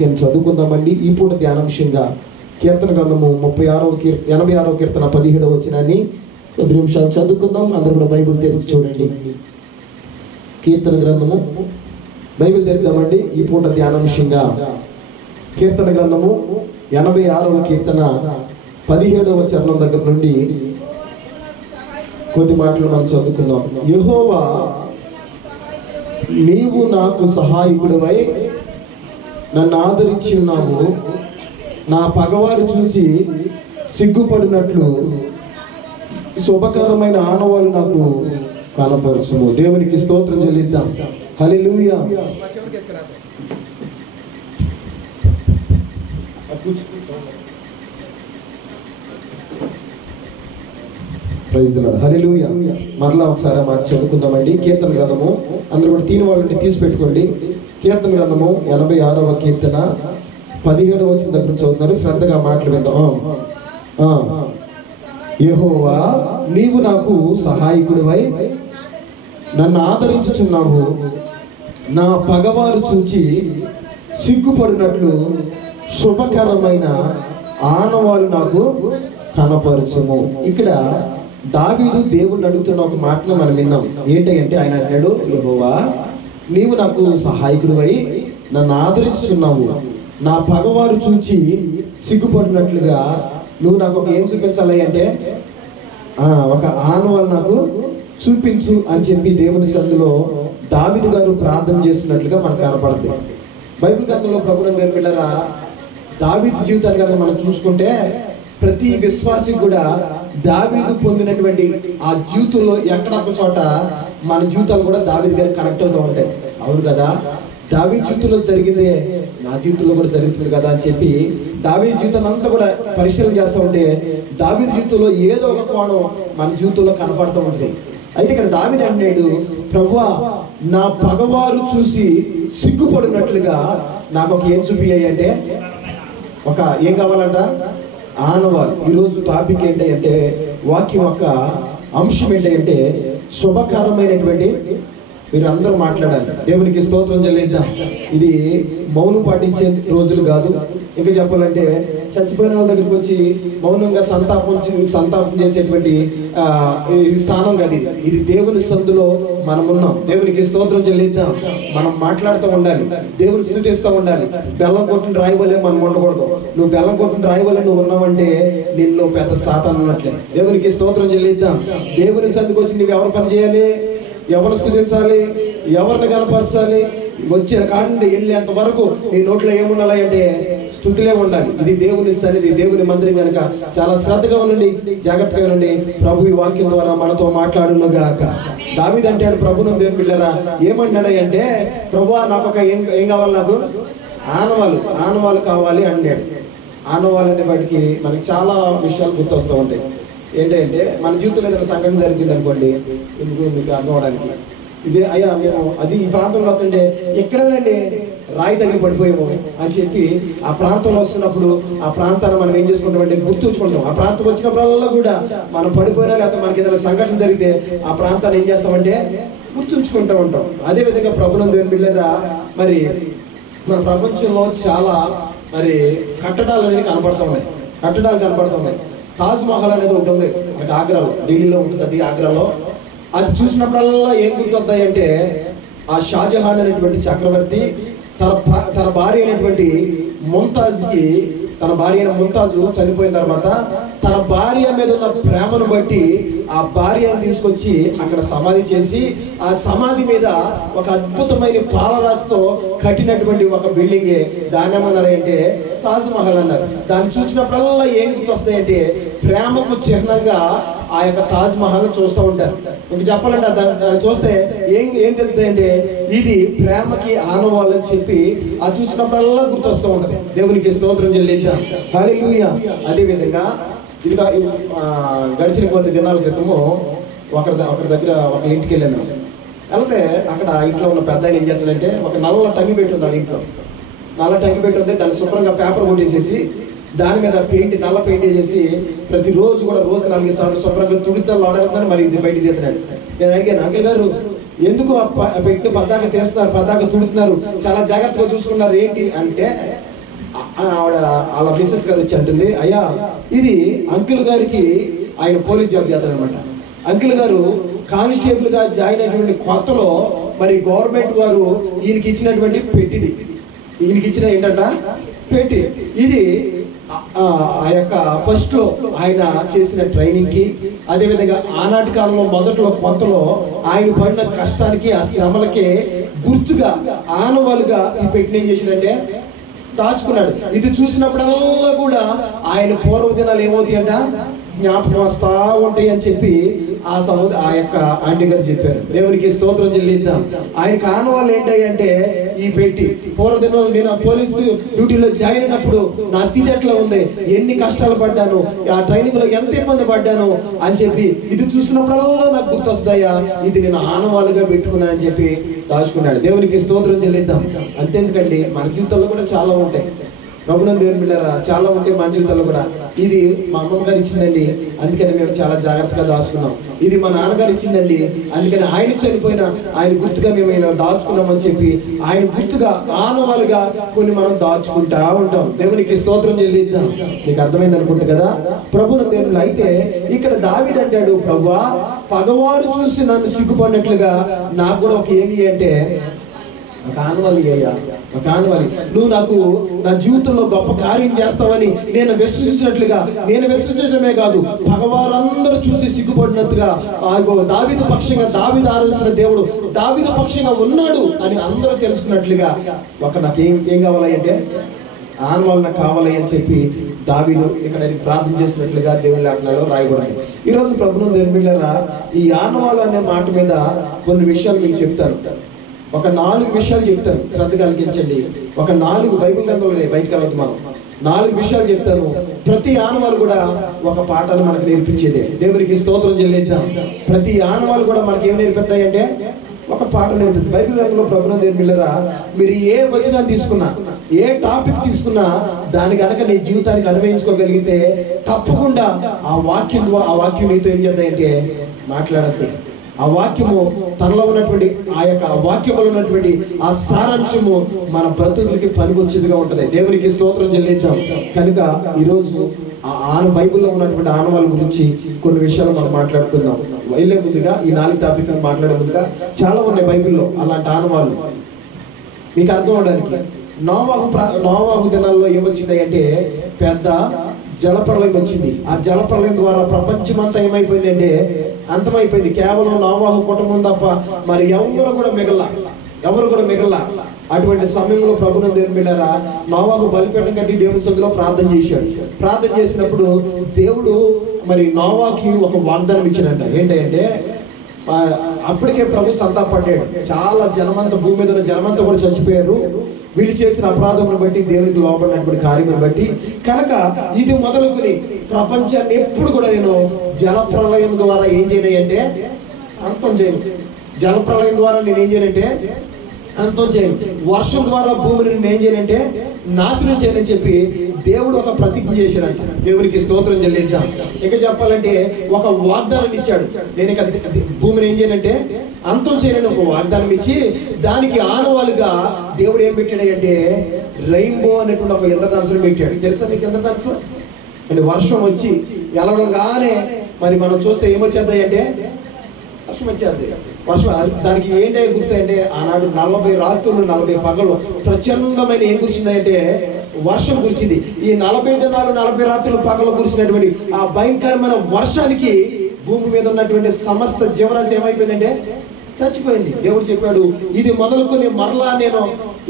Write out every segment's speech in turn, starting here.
వాక్యాన్ని చదువుకుందామండి. ఈ పూట ధ్యానాంశంగా కీర్తన గ్రంథము 86వ కీర్తన 17వ వచనాన్ని కొద్ది నిమిషాలు చదువుకుందాం. అందరూ కూడా బైబిల్ తెరిచి చూడండి. కీర్తన గ్రంథము బైబిల్ తెరిద్దామండి. ఈ పూట ధ్యానాంశంగా కీర్తన గ్రంథము 86వ కీర్తన 17వ చరణం దగ్గర నుండి కొద్ది మాటలు మనం చదువుకుందాం. యెహోవా, నీవు నాకు సహాయకుడివై నన్ను ఆదరించి ఉన్నావు. నా పగవారు చూసి సిగ్గుపడినట్లు శుభకరమైన ఆనవాలు నాకు కనపరచుము. దేవునికి స్తోత్రం చెల్లిద్దాం. Hallelujah. Praise the Lord. Hallelujah. మరలా ఒకసారి ఆ మాట చదువుకుందామండి. కీర్తన గ్రంథము అందరూ కూడా తీని వాళ్ళంటే తీసి పెట్టుకోండి. కీర్తన గ్రంథము 86వ కీర్తన 17వ వచనం దగ్గర చదువుతున్నారు. శ్రద్ధగా మాటలు విందాం. యెహోవా, నీవు నాకు సహాయకుడివై నన్ను ఆదరించుచున్నావు. నా పగవారు చూచి సిగ్గుపడినట్లు శుభకరమైన ఆనవాలు నాకు కనపరచుము. ఇక్కడ దావీదు దేవుణ్ణి అడుగుతున్న ఒక మాటను మనం విన్నాం. ఏంటంటే ఆయన అన్నాడు, యెహోవా, నీవు నాకు సహాయకుడివై నన్ను ఆదరించుచున్నావు. నా పగవారు చూచి సిగ్గుపడినట్లుగా నువ్వు నాకు ఒక ఏం చూపించాలి అంటే ఒక ఆనవాలు నాకు చూపించు అని చెప్పి దేవుని సన్నిధిలో దావీదు గారు ప్రార్థన చేస్తున్నట్లుగా మనకు కనపడుతుంది. బైబిల్ గ్రంథంలో ప్రభునందు బిడ్డలారా, దావీదు జీవితాన్ని కనుక మనం చూసుకుంటే ప్రతి విశ్వాసికి కూడా దావీదు పొందినటువంటి ఆ జీవితంలో ఎక్కడొక చోట మన జీవితాలు కూడా దావీదు గారికి కనెక్ట్ అవుతూ ఉంటాయి. అవును కదా, దావీదు జీవితంలో జరిగిందే నా జీవితంలో కూడా జరుగుతుంది కదా అని చెప్పి దావీదు జీవితం అంతా కూడా పరిశీలన చేస్తూ ఉంటే దావీదు జీవితంలో ఏదో ఒక కోణం మన జీవితంలో కనపడుతూ ఉంటుంది. అయితే ఇక్కడ దావీదు అంటున్నాడు, ప్రభువా, నా పగవారు చూసి సిగ్గుపడినట్లుగా నాకు ఒక ఏం చూపియ్యాయి అంటే ఒక ఏం కావాలంట, ఆనవాలు. ఈరోజు టాపిక్ ఏంటంటే వాక్యం యొక్క అంశం ఏంటంటే శుభకరమైనటువంటి, మీరు అందరూ మాట్లాడాలి. దేవునికి స్తోత్రం చెల్లిద్దాం. ఇది మౌనం పాటించే రోజులు కాదు. ఇంకా చెప్పాలంటే చచ్చిపోయిన వాళ్ళ దగ్గరికి వచ్చి మౌనంగా సంతాపం చేసేటువంటి స్థానం కాదు ఇది. ఇది దేవుని సందులో మనం ఉన్నాం. దేవునికి స్తోత్రం చెల్లిద్దాం. మనం మాట్లాడుతూ ఉండాలి, దేవుని స్తుతిస్తూ ఉండాలి. బెల్లం కొట్టిన రాయివలే మనం ఉండకూడదు. నువ్వు బెల్లం కొట్టిన రాయివలే నువ్వు ఉన్నావంటే నిన్ను పెద్ద సాతాను ఉన్నట్లే. దేవునికి స్తోత్రం చెల్లిద్దాం. దేవుని సందుకు వచ్చి నువ్వు ఎవరు పని చేయాలి, ఎవరు స్తుతించాలి, ఎవరిని కనపరచాలి, వచ్చిన కాండి వెళ్ళేంత వరకు నీ నోట్లో ఏముండాలి అంటే స్తుతులే ఉండాలి. ఇది దేవుని సన్నిధి, దేవుని మందిరం కనుక చాలా శ్రద్ధగా ఉండండి, జాగ్రత్తగా ఉండండి. ప్రభు ఈ వాక్యం ద్వారా మనతో మాట్లాడును గాక. దావీదు అంటాడు, ప్రభును దేవుని బిడ్డలారా, ఏమన్నాడు అంటే, ప్రభువా, నాకు ఒక ఏం కావాలి, నాకు ఆనవాలు కావాలి అన్నాడు. ఆనవాలు అనే వాటికి మనకి చాలా విషయాలు గుర్తొస్తూ ఉంటాయి. ఏంటంటే మన జీవితంలో ఏదైనా సంఘటన జరిగింది అనుకోండి, ఎందుకు మీకు అర్థం అవడానికి, ఇదే అయ్యా మేము అది ఈ ప్రాంతంలో వస్తుంటే ఎక్కడనండి రాయి తగిలి పడిపోయాము అని చెప్పి ఆ ప్రాంతంలో వస్తున్నప్పుడు ఆ ప్రాంతాన్ని మనం ఏం చేసుకుంటామంటే గుర్తుంచుకుంటాం. ఆ ప్రాంతం వచ్చినప్పుడల్లా కూడా మనం పడిపోయినా లేకపోతే మనకి ఏదైనా సంఘటన జరిగితే ఆ ప్రాంతాన్ని ఏం చేస్తామంటే గుర్తుంచుకుంటూ ఉంటాం. అదేవిధంగా ప్రభునందు దేవుని బిడ్డలారా, మరి మన ప్రపంచంలో చాలా మరి కట్టడాలు అనేవి కనపడుతూ ఉన్నాయి. తాజ్ మహల్ అనేది ఒకటి ఉంది మనకి ఆగ్రాలో, ఢిల్లీలో ఉంటుంది. అది ఆగ్రాలో. అది చూసినప్పుడల్లా ఏం గుర్తొస్తాయి అంటే ఆ షాజహాన్ అనేటువంటి చక్రవర్తి తన భార్య అయినటువంటి ముంతాజ్కి, తన భార్య అయిన ముంతాజు చనిపోయిన తర్వాత తన భార్య మీద ఉన్న ప్రేమను బట్టి ఆ భార్యను తీసుకొచ్చి అక్కడ సమాధి చేసి ఆ సమాధి మీద ఒక అద్భుతమైన పాలరాతితో కట్టినటువంటి ఒక బిల్డింగే దాన్ని ఏమన్నారంటే తాజ్ మహల్ అన్నారు. దాన్ని చూసినప్పుడల్లా ఏం గుర్తొస్తాయంటే ప్రేమకు చిహ్నంగా ఆ యొక్క తాజ్ మహల్ చూస్తూ ఉంటారు. ఇంక చెప్పాలంటే దాన్ని చూస్తే ఏం తెలుస్తుందంటే ఇది ప్రేమకి ఆనవాళ్ళు అని చెప్పి ఆ చూసినప్పుడల్లా గుర్తొస్తూ ఉంటుంది. దేవునికి స్తోత్రం చెల్లిద్దాం. హల్లెలూయా. అదేవిధంగా ఇదిగా గడిచిన కొద్ది దినాల క్రితము ఒకరి దగ్గర ఒక ఇంటికి వెళ్ళాను. వెళ్తే అక్కడ ఇంట్లో ఉన్న పెద్ద ఆయన ఏం చేస్తాడంటే ఒక నల్ల టంగి పెట్టి ఉంది. ఆ ఇంట్లో నల్ల టంగి పెట్టి ఉంది. దాన్ని శుభ్రంగా పేపర్ కొట్టేసేసి దాని మీద నల్ల పెయింట్ వేసేసి ప్రతిరోజు కూడా రోజు 4 సార్లు శుభ్రంగా తుడుతాను లోనడుతున్నాను. మరి ఇది బయట తీస్తున్నాడు. నేను అడిగాను, అంకుల్ గారు ఎందుకు పెట్టిన పద్దాక తీస్తున్నారు, పద్దాక తుడుతున్నారు, చాలా జాగ్రత్తగా చూసుకున్నారు ఏంటి అంటే ఆవిడ వాళ్ళ మిస్సెస్ గారు వచ్చి అంటుంది, అయ్యా ఇది అంకుల్ గారికి, ఆయన పోలీస్ జాబ్ చేస్తాడు అనమాట. అంకుల్ గారు కానిస్టేబుల్గా జాయిన్ అయినటువంటి కొత్తలో మరి గవర్నమెంట్ వారు ఈయనకి ఇచ్చినటువంటి పెట్టిది, ఈయనకి ఇచ్చిన ఏంటంట పెట్టి. ఇది ఆ యొక్క ఫస్ట్లో ఆయన చేసిన ట్రైనింగ్కి, అదేవిధంగా ఆనాటి కాలంలో మొదట్లో కొత్తలో ఆయన పడిన కష్టానికి, ఆ శ్రమలకే గుర్తుగా ఆనవాలుగా ఈ పెట్టిన ఏం చేసినంటే దాచుకున్నాడు. ఇది చూసినప్పుడల్లా కూడా ఆయన పూర్వ దినాలు ఏమవుతాయి అంట జ్ఞాపకం వస్తా ఉంటాయి అని చెప్పి ఆ యొక్క ఆంటీ గారు చెప్పారు. దేవునికి స్తోత్రం చెల్లిద్దాం. ఆయనకు ఆనవాళ్ళు ఏంటి అంటే ఈ పెట్టి. పూర్వదినం నేను పోలీస్ డ్యూటీలో జాయిన్ అయినప్పుడు నా స్థితి ఎట్లా ఉంది, ఎన్ని కష్టాలు పడ్డాను, ఆ ట్రైనింగ్ లో ఎంత ఇబ్బంది పడ్డాను అని చెప్పి ఇది చూసినప్పుడల్లా నాకు గుర్తొస్తాయా, ఇది నేను ఆనవాళ్ళుగా పెట్టుకున్నాను అని చెప్పి దాచుకున్నాడు. దేవునికి స్తోత్రం చెల్లిద్దాం. అంతేందుకండి మన జీవితంలో కూడా చాలా ఉంటాయి. ప్రభునందు దేవుని బిడ్డలారా, చాలా ఉంటాయి మన జీవితంలో కూడా. ఇది మా అమ్మమ్మ గారు ఇచ్చిందండి, అందుకని మేము చాలా జాగ్రత్తగా దాచుకున్నాం. ఇది మా నాన్నగారు ఇచ్చిందండి, అందుకని ఆయన చనిపోయిన ఆయన గుర్తుగా మేము ఇలా దాచుకున్నామని చెప్పి ఆయన గుర్తుగా ఆనవాలుగా కొన్ని మనం దాచుకుంటా ఉంటాం. దేవునికి స్తోత్రం చెల్లిద్దాం. నీకు అర్థమైంది అనుకుంటా కదా ప్రభునందు దేవుని. అయితే ఇక్కడ దావీదు అంటాడు, ప్రభువా పగవారు చూసి నన్ను సిగ్గుపడినట్లుగా నాకు కూడా ఒక ఏమి అంటే ఒక ఆనవాలి అయ్యా, ఒక ఆనవాలి. నువ్వు నాకు నా జీవితంలో గొప్ప కార్యం చేస్తావని నేను విశ్వసించినట్లుగా, నేను విశ్వసించడమే కాదు పగవారందరూ చూసి సిగ్గుపడినట్టుగా దావీదు పక్షంగా, దావీదు ఆరాధిస్తున్న దేవుడు దావీదు పక్షంగా ఉన్నాడు అని అందరూ తెలుసుకున్నట్లుగా ఒక నాకు ఏం కావాలి అంటే ఆనవాళ్ళు నాకు కావాలి అని చెప్పి దావీదు ఇక్కడ ప్రార్థన చేసినట్లుగా దేవుని లేఖనాల్లో రాయబడింది. ఈరోజు ప్రభునందు దేవుని బిడ్డలారా, ఈ ఆనవాళ్ళు అనే మాట మీద కొన్ని విషయాలు మీకు చెప్తాను. ఒక 4 విషయాలు చెప్తాను, శ్రద్ధ కలిగించండి. ఒక 4 బైబిల్ గ్రంథంలో బయటకు వెళ్ళదు, మనం 4 విషయాలు చెప్తాను. ప్రతి ఆనవాళ్ళు కూడా ఒక పాఠాన్ని మనకు నేర్పించేదే. దేవునికి స్తోత్రం చెల్లిద్దాం. ప్రతి ఆనవాళ్ళు కూడా మనకి ఏం నేర్పిస్తాయి అంటే ఒక పాఠం నేర్పిస్తుంది. బైబిల్ గ్రంథంలో ప్రభునందు దేవుని బిడ్డలారా, మీరు ఏ వచనాన్ని తీసుకున్నా, ఏ టాపిక్ తీసుకున్నా దాని కనుక నీ జీవితానికి అన్వయించుకోగలిగితే తప్పకుండా ఆ వాక్యం నీతో ఏం చేద్దాయంటే మాట్లాడద్ది. ఆ వాక్యము తనలో ఉన్నటువంటి ఆ యొక్క వాక్యములో ఉన్నటువంటి ఆ సారాంశము మన బ్రతుకులకి పనికొచ్చేదిగా ఉంటుంది. దేవునికి స్తోత్రం చెల్లిద్దాం. కనుక ఈరోజు బైబిల్లో ఉన్నటువంటి ఆనవాళ్ళ గురించి కొన్ని విషయాలు మనం మాట్లాడుకుందాం. వెళ్ళే ముందుగా ఈ 4 టాపిక్ మాట్లాడే ముందుగా చాలా ఉన్నాయి బైబిల్లో అలాంటి ఆనవాళ్ళు. మీకు అర్థం అవడానికి నోవాహు దినాల్లో ఏమొచ్చింది అంటే పెద్ద జలప్రళయం వచ్చింది. ఆ జలప్రళయం ద్వారా ప్రపంచమంతా ఏమైపోయింది అంటే అంతమైపోయింది. కేవలం నోవాహు కుటుంబం తప్ప మరి ఎవరు కూడా మిగల. అటువంటి సమయంలో ప్రభునందు దేవుని బిడ్డలారా, నోవాహు బలిపీఠం కట్టి దేవుని సన్నిధిలో ప్రార్థన చేశాడు. ప్రార్థన చేసినప్పుడు దేవుడు మరి నోవాహుకి ఒక వాగ్దానం ఇచ్చాడంట. ఏంటంటే అప్పటికే ప్రభు సంతాపడ్డాడు. చాలా జనమంతా, భూమి మీద ఉన్న జనమంతా కూడా చచ్చిపోయారు వీళ్ళు చేసిన అపరాధమును బట్టి, దేవునికి లోబడినటువంటి కార్యమును బట్టి. కనుక ఇది మొదలుకొని ప్రపంచాన్ని ఎప్పుడు కూడా నేను జలప్రళయం ద్వారా ఏం చేయను అంటే అంతం చేయను. జలప్రళయం ద్వారా నేను ఏం చేయనంటే అంతం చేయను. వర్షం ద్వారా భూమిని నేను ఏం చేయనంటే నాశనం చేయనని చెప్పి దేవుడు ఒక ప్రతిజ్ఞ చేశాడంట. దేవునికి స్తోత్రం చెల్లిద్దాం. ఇంకా చెప్పాలంటే ఒక వాగ్దానం ఇచ్చాడు. నేను ఇక భూమిని ఏం చేయనంటే అంతం చేయనని ఒక వాగ్దానం ఇచ్చి దానికి ఆనవాలుగా దేవుడు ఏం పెట్టాడు అంటే రెయిన్బో అనేటువంటి ఒక ఇంద్రధనుసును పెట్టాడు. తెలుసా మీకు ఇంద్రధనుసు అంటే? వర్షం వచ్చి ఎలవగానే మరి మనం చూస్తే ఏమొచ్చేద్దాయి అంటే వర్షం వచ్చేద్ది. వర్షం దానికి ఏంటో గుర్తు అంటే ఆనాడు 40 రాత్రులు 40 పగలు ప్రచండమైన ఏం కురిసిందంటే వర్షం కురిచింది. ఈ 40 దినాలు 40 రాత్రులు పగలు కురిసినటువంటి ఆ భయంకరమైన వర్షానికి భూమి మీద ఉన్నటువంటి సమస్త జీవరాశి ఏమైపోయిందంటే చచ్చిపోయింది. దేవుడు చెప్పాడు, ఇది మొదలుకొని మరలా నేను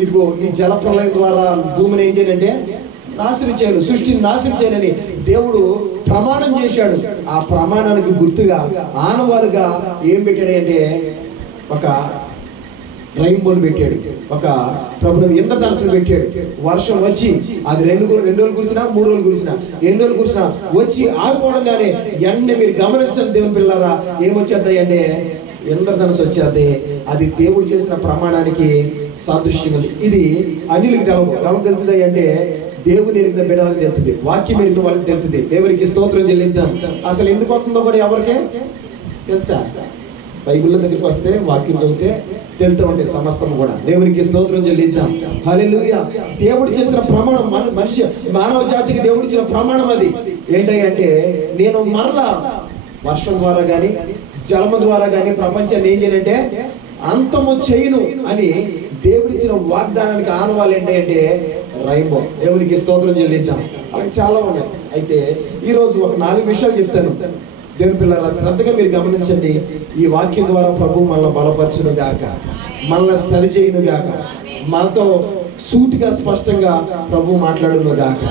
ఇదిగో ఈ జలప్రళయం ద్వారా భూమిని ఏం చేయనంటే నాశనం చేయను, సృష్టిని నాశనం చేయనని దేవుడు ప్రమాణం చేశాడు. ఆ ప్రమాణానికి గుర్తుగా ఆనవాలుగా ఏం పెట్టాడు అంటే ఒక రెయిన్బోని పెట్టాడు, ఒక ప్రభుని ఇంద్రధనుసును పెట్టాడు. వర్షం వచ్చి అది 2 రోజులు కురిసినా 3 రోజులు కురిసినా ఎన్ని రోజులు కురిసినా వచ్చి ఆగిపోవడంగానే ఎండ మీరు గమనించండి దేవుని పిల్లరా ఏమొచ్చేద్దాయి అంటే ఇంద్రధనుసు వచ్చేద్ది. అది దేవుడు చేసిన ప్రమాణానికి సాదృశ్యం ఉంది. ఇది అన్యులకి ఎవరికి తెలుస్తుంది అంటే దేవుని ఎరిగిన బిడ్డలకు తెలుస్తుంది, వాక్యం ఎరిగిన వాళ్ళకి తెలుస్తుంది. దేవునికి స్తోత్రం చెల్లిద్దాం. అసలు ఎందుకు వస్తుందో కూడా ఎవరికే తెలుసా? బైబిల్ దగ్గరికి వస్తే వాక్యం చదివితే తెలుతూ ఉంటాయి సమస్తం కూడా. దేవునికి స్తోత్రం చెల్లిద్దాం. హల్లెలూయా. దేవుడు చేసిన ప్రమాణం, మనిషి మానవ జాతికి దేవుడు ఇచ్చిన ప్రమాణం అది ఏంటంటే, నేను మరలా వర్షం ద్వారా కానీ జలము ద్వారా కానీ ప్రపంచాన్ని ఏం చేయనంటే అంతము చేయను అని దేవుడిచ్చిన వాగ్దానానికి ఆనవాళ్ళు ఏంటంటే రైన్బో. దేవునికి స్తోత్రం చెల్లిద్దాం. అలాగే చాలా ఉన్నాయి. అయితే ఈరోజు ఒక 4 విషయాలు చెప్తాను. దేవుని పిల్లల శ్రద్ధగా మీరు గమనించండి. ఈ వాక్యం ద్వారా ప్రభు మనల్ని బలపరచును గాక, మనల్ని సరిచేయును గాక, మనతో సూటిగా స్పష్టంగా ప్రభు మాట్లాడును గాక.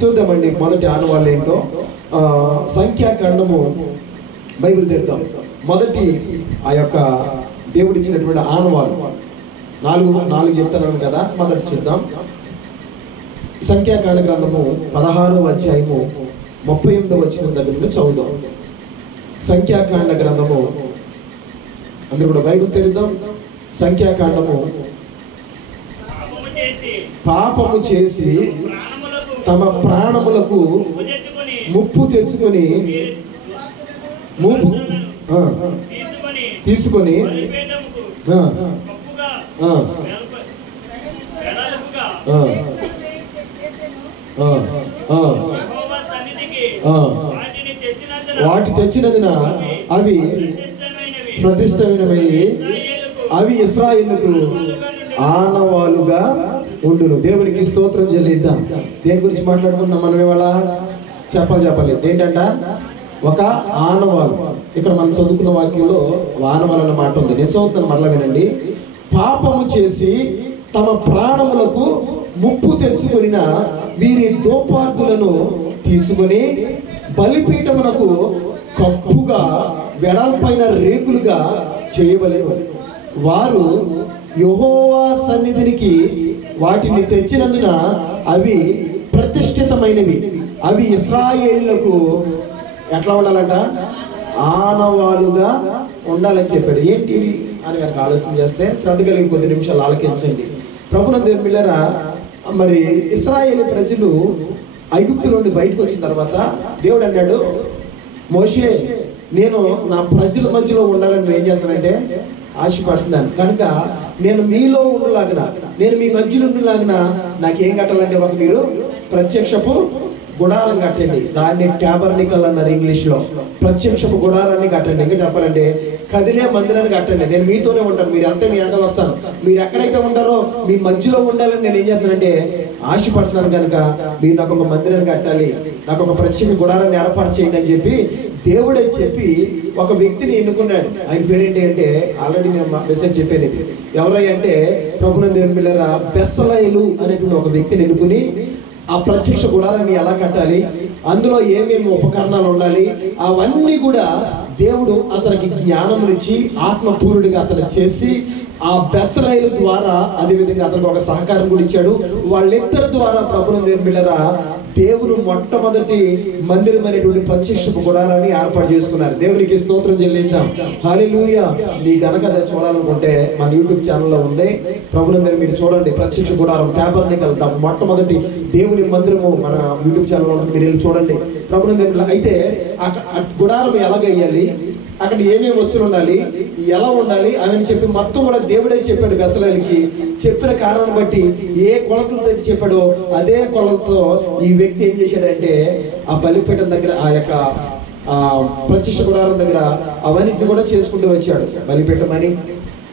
చూద్దామండి మొదటి ఆనవాళ్ళు ఏంటో. సంఖ్యాకాండము బైబిల్ తెరుద్దాం. మొదటి ఆ యొక్క దేవుడిచ్చినటువంటి ఆనవాళ్ళు 4 చెప్తున్నాను కదా. మొదటి చూద్దాం. సంఖ్యాకాండ గ్రంథము 16వ అధ్యాయము 38వ వచనం దగ్గర నుండి చదువుదాం. సంఖ్యాకాండ గ్రంథము, అందరూ కూడా బైబిల్ తెరుద్దాం. సంఖ్యాకాండము, పాపము చేసి తమ ప్రాణములకు ముప్పు తెచ్చుకొని తీసుకొని వాటి తెచ్చినందున అవి ప్రతిష్టమైనవి, అవి ఇశ్రాయేలుకు ఆనవాలుగా ఉండును. దేవునికి స్తోత్రం చెల్లిద్దాం. దేని గురించి మాట్లాడుకుంటున్నాం మనం ఇవాళ? చెప్పాలి. ఏంటంట? ఒక ఆనవాలు. ఇక్కడ మనం చదువుకున్న వాక్యంలో ఆనవాలు అన్న మాట ఉంది. నేను చదువుతున్నాను, మరలా వినండి. పాపము చేసి తమ ప్రాణములకు ముప్పు తెచ్చుకొనిన వీరి దోపార్థులను తీసుకొని బలిపీఠమునకు కప్పుగా వెడల్పైన రేకులుగా చేయవలెను. వారు యెహోవా సన్నిధినికి వాటిని తెచ్చినందున అవి ప్రతిష్ఠితమైనవి, అవి ఇశ్రాయేలులకు ఎట్లా ఉండాలంట? ఆనవాలుగా ఉండాలని చెప్పాడు. ఏంటివి అని కనుక ఆలోచన చేస్తే శ్రద్ధ కలిగి కొద్ది నిమిషాలు ఆలకించండి. ప్రభునందు దేవుని బిడ్డలారా, మరి ఇశ్రాయేలు ప్రజలు ఐగుప్తు నుండి బయటకు వచ్చిన తర్వాత దేవుడు అన్నాడు, మోషే నేను నా ప్రజల మధ్యలో ఉండాలని నేను ఏం చేస్తానంటే ఆశపడుతున్నాను. కనుక నేను మీలో ఉండలాగిన, నేను మీ మధ్యలో ఉండలాగిన నాకేం కట్టాలంటే ఒక మీరు ప్రత్యక్షపు గుడారం కట్టండి. దాన్ని ట్యాబర్నికల్ అన్నారు ఇంగ్లీష్లో. ప్రత్యక్షపు గుడారాన్ని కట్టండి. ఇంకా చెప్పాలంటే కదిలే మందిరాన్ని కట్టండి. నేను మీతోనే ఉంటాను, మీరు అంతే మీ వెనకాల వస్తాను. మీరు ఎక్కడైతే ఉంటారో మీ మధ్యలో ఉండాలని నేను ఏం చేస్తున్నానంటే ఆశపడుతున్నాను. కనుక మీరు నాకు ఒక మందిరాన్ని కట్టాలి, నాకు ఒక ప్రత్యేక గుడారాన్ని ఏర్పాటు చేయండి అని చెప్పి దేవుడే చెప్పి ఒక వ్యక్తిని ఎన్నుకున్నాడు. ఆయన పేరేంటి అంటే, ఆల్రెడీ నేను మెసేజ్ చెప్పాను ఇది. ఎవరై అంటే ప్రభునందు దేవుని బిడ్డలారా, బెసలేలు అనేటువంటి ఒక వ్యక్తిని ఎన్నుకుని ఆ ప్రత్యక్ష గుడారాన్ని ఎలా కట్టాలి, అందులో ఏమేమి ఉపకరణాలు ఉండాలి, అవన్నీ కూడా దేవుడు అతనికి జ్ఞానమునిచ్చి ఆత్మపూర్ణుడిగా అతను చేసి ఆ బెసలేలు ద్వారా అదేవిధంగా అతనికి ఒక సహకారం కూడా ఇచ్చాడు. వాళ్ళిద్దరి ద్వారా ప్రభునందు దేవుని బిడ్డలారా దేవుడు మొట్టమొదటి మందిరం అనేటువంటి ప్రత్యక్షపు గుడారాన్ని ఏర్పాటు చేసుకున్నారు. దేవునికి స్తోత్రం చెల్లిద్దాం. హల్లెలూయా. మీ గనక చూడాలనుకుంటే మన యూట్యూబ్ ఛానల్లో ఉంది. ప్రభునందరూ మీరు చూడండి. ప్రత్యక్ష గుడారం ట్యాబర్నికల్, మొట్టమొదటి దేవుని మందిరము మన యూట్యూబ్ ఛానల్లో ఉంటుంది. మీరు వెళ్ళి చూడండి. ప్రభునందరూ అయితే గుడారం ఎలాగయ్యాలి, అక్కడ ఏమేమి వస్తువులు ఉండాలి, ఎలా ఉండాలి అని చెప్పి మొత్తం కూడా దేవుడే చెప్పాడు. బెసలేలుకి చెప్పిన కారణం బట్టి ఏ కొలతలతో చెప్పాడో అదే కొలతతో ఈ వ్యక్తి ఏం చేశాడంటే ఆ బలిపీఠం దగ్గర, ఆ యొక్క ప్రత్యక్ష గుడారం దగ్గర అవన్నిటిని కూడా చేసుకుంటూ వచ్చాడు. బలిపీఠం అని,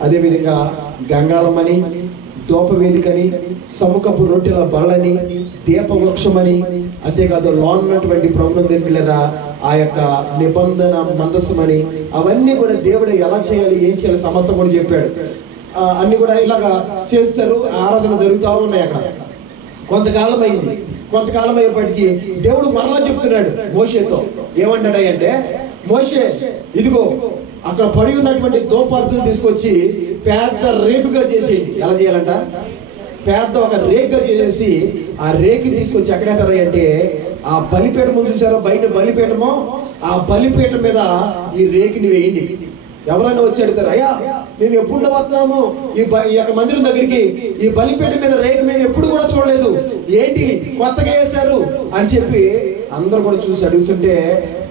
అదేవిధంగా గంగాళమని, దోపవేదికని, సముఖపు రొట్టెల బళ్ళని, దీపవృక్షమని, అంతేకాదు లోన్ ఉన్నటువంటి ప్రభునందు దేవుని బిడ్డలారా ఆ యొక్క నిబంధన మందస్సుమని, అవన్నీ కూడా దేవుడు ఎలా చేయాలి, ఏం చేయాలి సమస్తం కూడా చెప్పాడు. అన్ని కూడా ఇలాగా చేస్తారు. ఆరాధన జరుగుతూ ఉన్నాయి. అక్కడ కొంతకాలం అయింది. కొంతకాలం అయ్యేపటికి దేవుడు మరలా చెప్తున్నాడు మోషేతో. ఏమంటాడంటే, మోషే ఇదిగో అక్కడ పడి ఉన్నటువంటి దోపార్తులు తీసుకొచ్చి పెద్ద రేకుగా చేసేయండి. ఎలా చేయాలంట? పెద్ద ఒక రేకుగా చేసేసి ఆ రేకుని తీసుకొచ్చి ఎక్కడెత్తారు అంటే ఆ బలిపీఠం ముందు చూసారో బయట బలిపీఠమో, ఆ బలిపీఠం మీద ఈ రేకుని వేయండి. ఎవరైనా వచ్చి అడుగుతారు, అయ్యా మేము ఎప్పుడు వస్తున్నాము ఈ యొక్క మందిరం దగ్గరికి, ఈ బలిపీఠం మీద రేకు మేము ఎప్పుడు కూడా చూడలేదు, ఏంటి కొత్తగా వేశారు అని చెప్పి అందరూ కూడా చూసి అడుగుతుంటే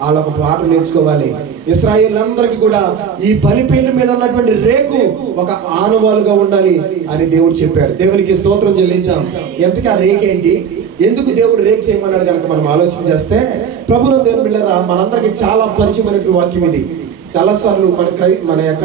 వాళ్ళు ఒక పాట నేర్చుకోవాలి. ఇశ్రాయేలులందరికీ కూడా ఈ బలిపీఠం మీద ఉన్నటువంటి రేకు ఒక ఆనవాలుగా ఉండాలి అని దేవుడు చెప్పాడు. దేవునికి స్తోత్రం చెల్లిద్దాం. ఎంతకీ ఆ రేకు ఏంటి, ఎందుకు దేవుడు రేకు చేయమన్నాడు కనుక మనం ఆలోచన చేస్తే, ప్రభువుని దేవుని బిడ్డలారా, మనందరికీ చాలా పరిచయమైనటువంటి వాక్యం ఇది. చాలాసార్లు మన యొక్క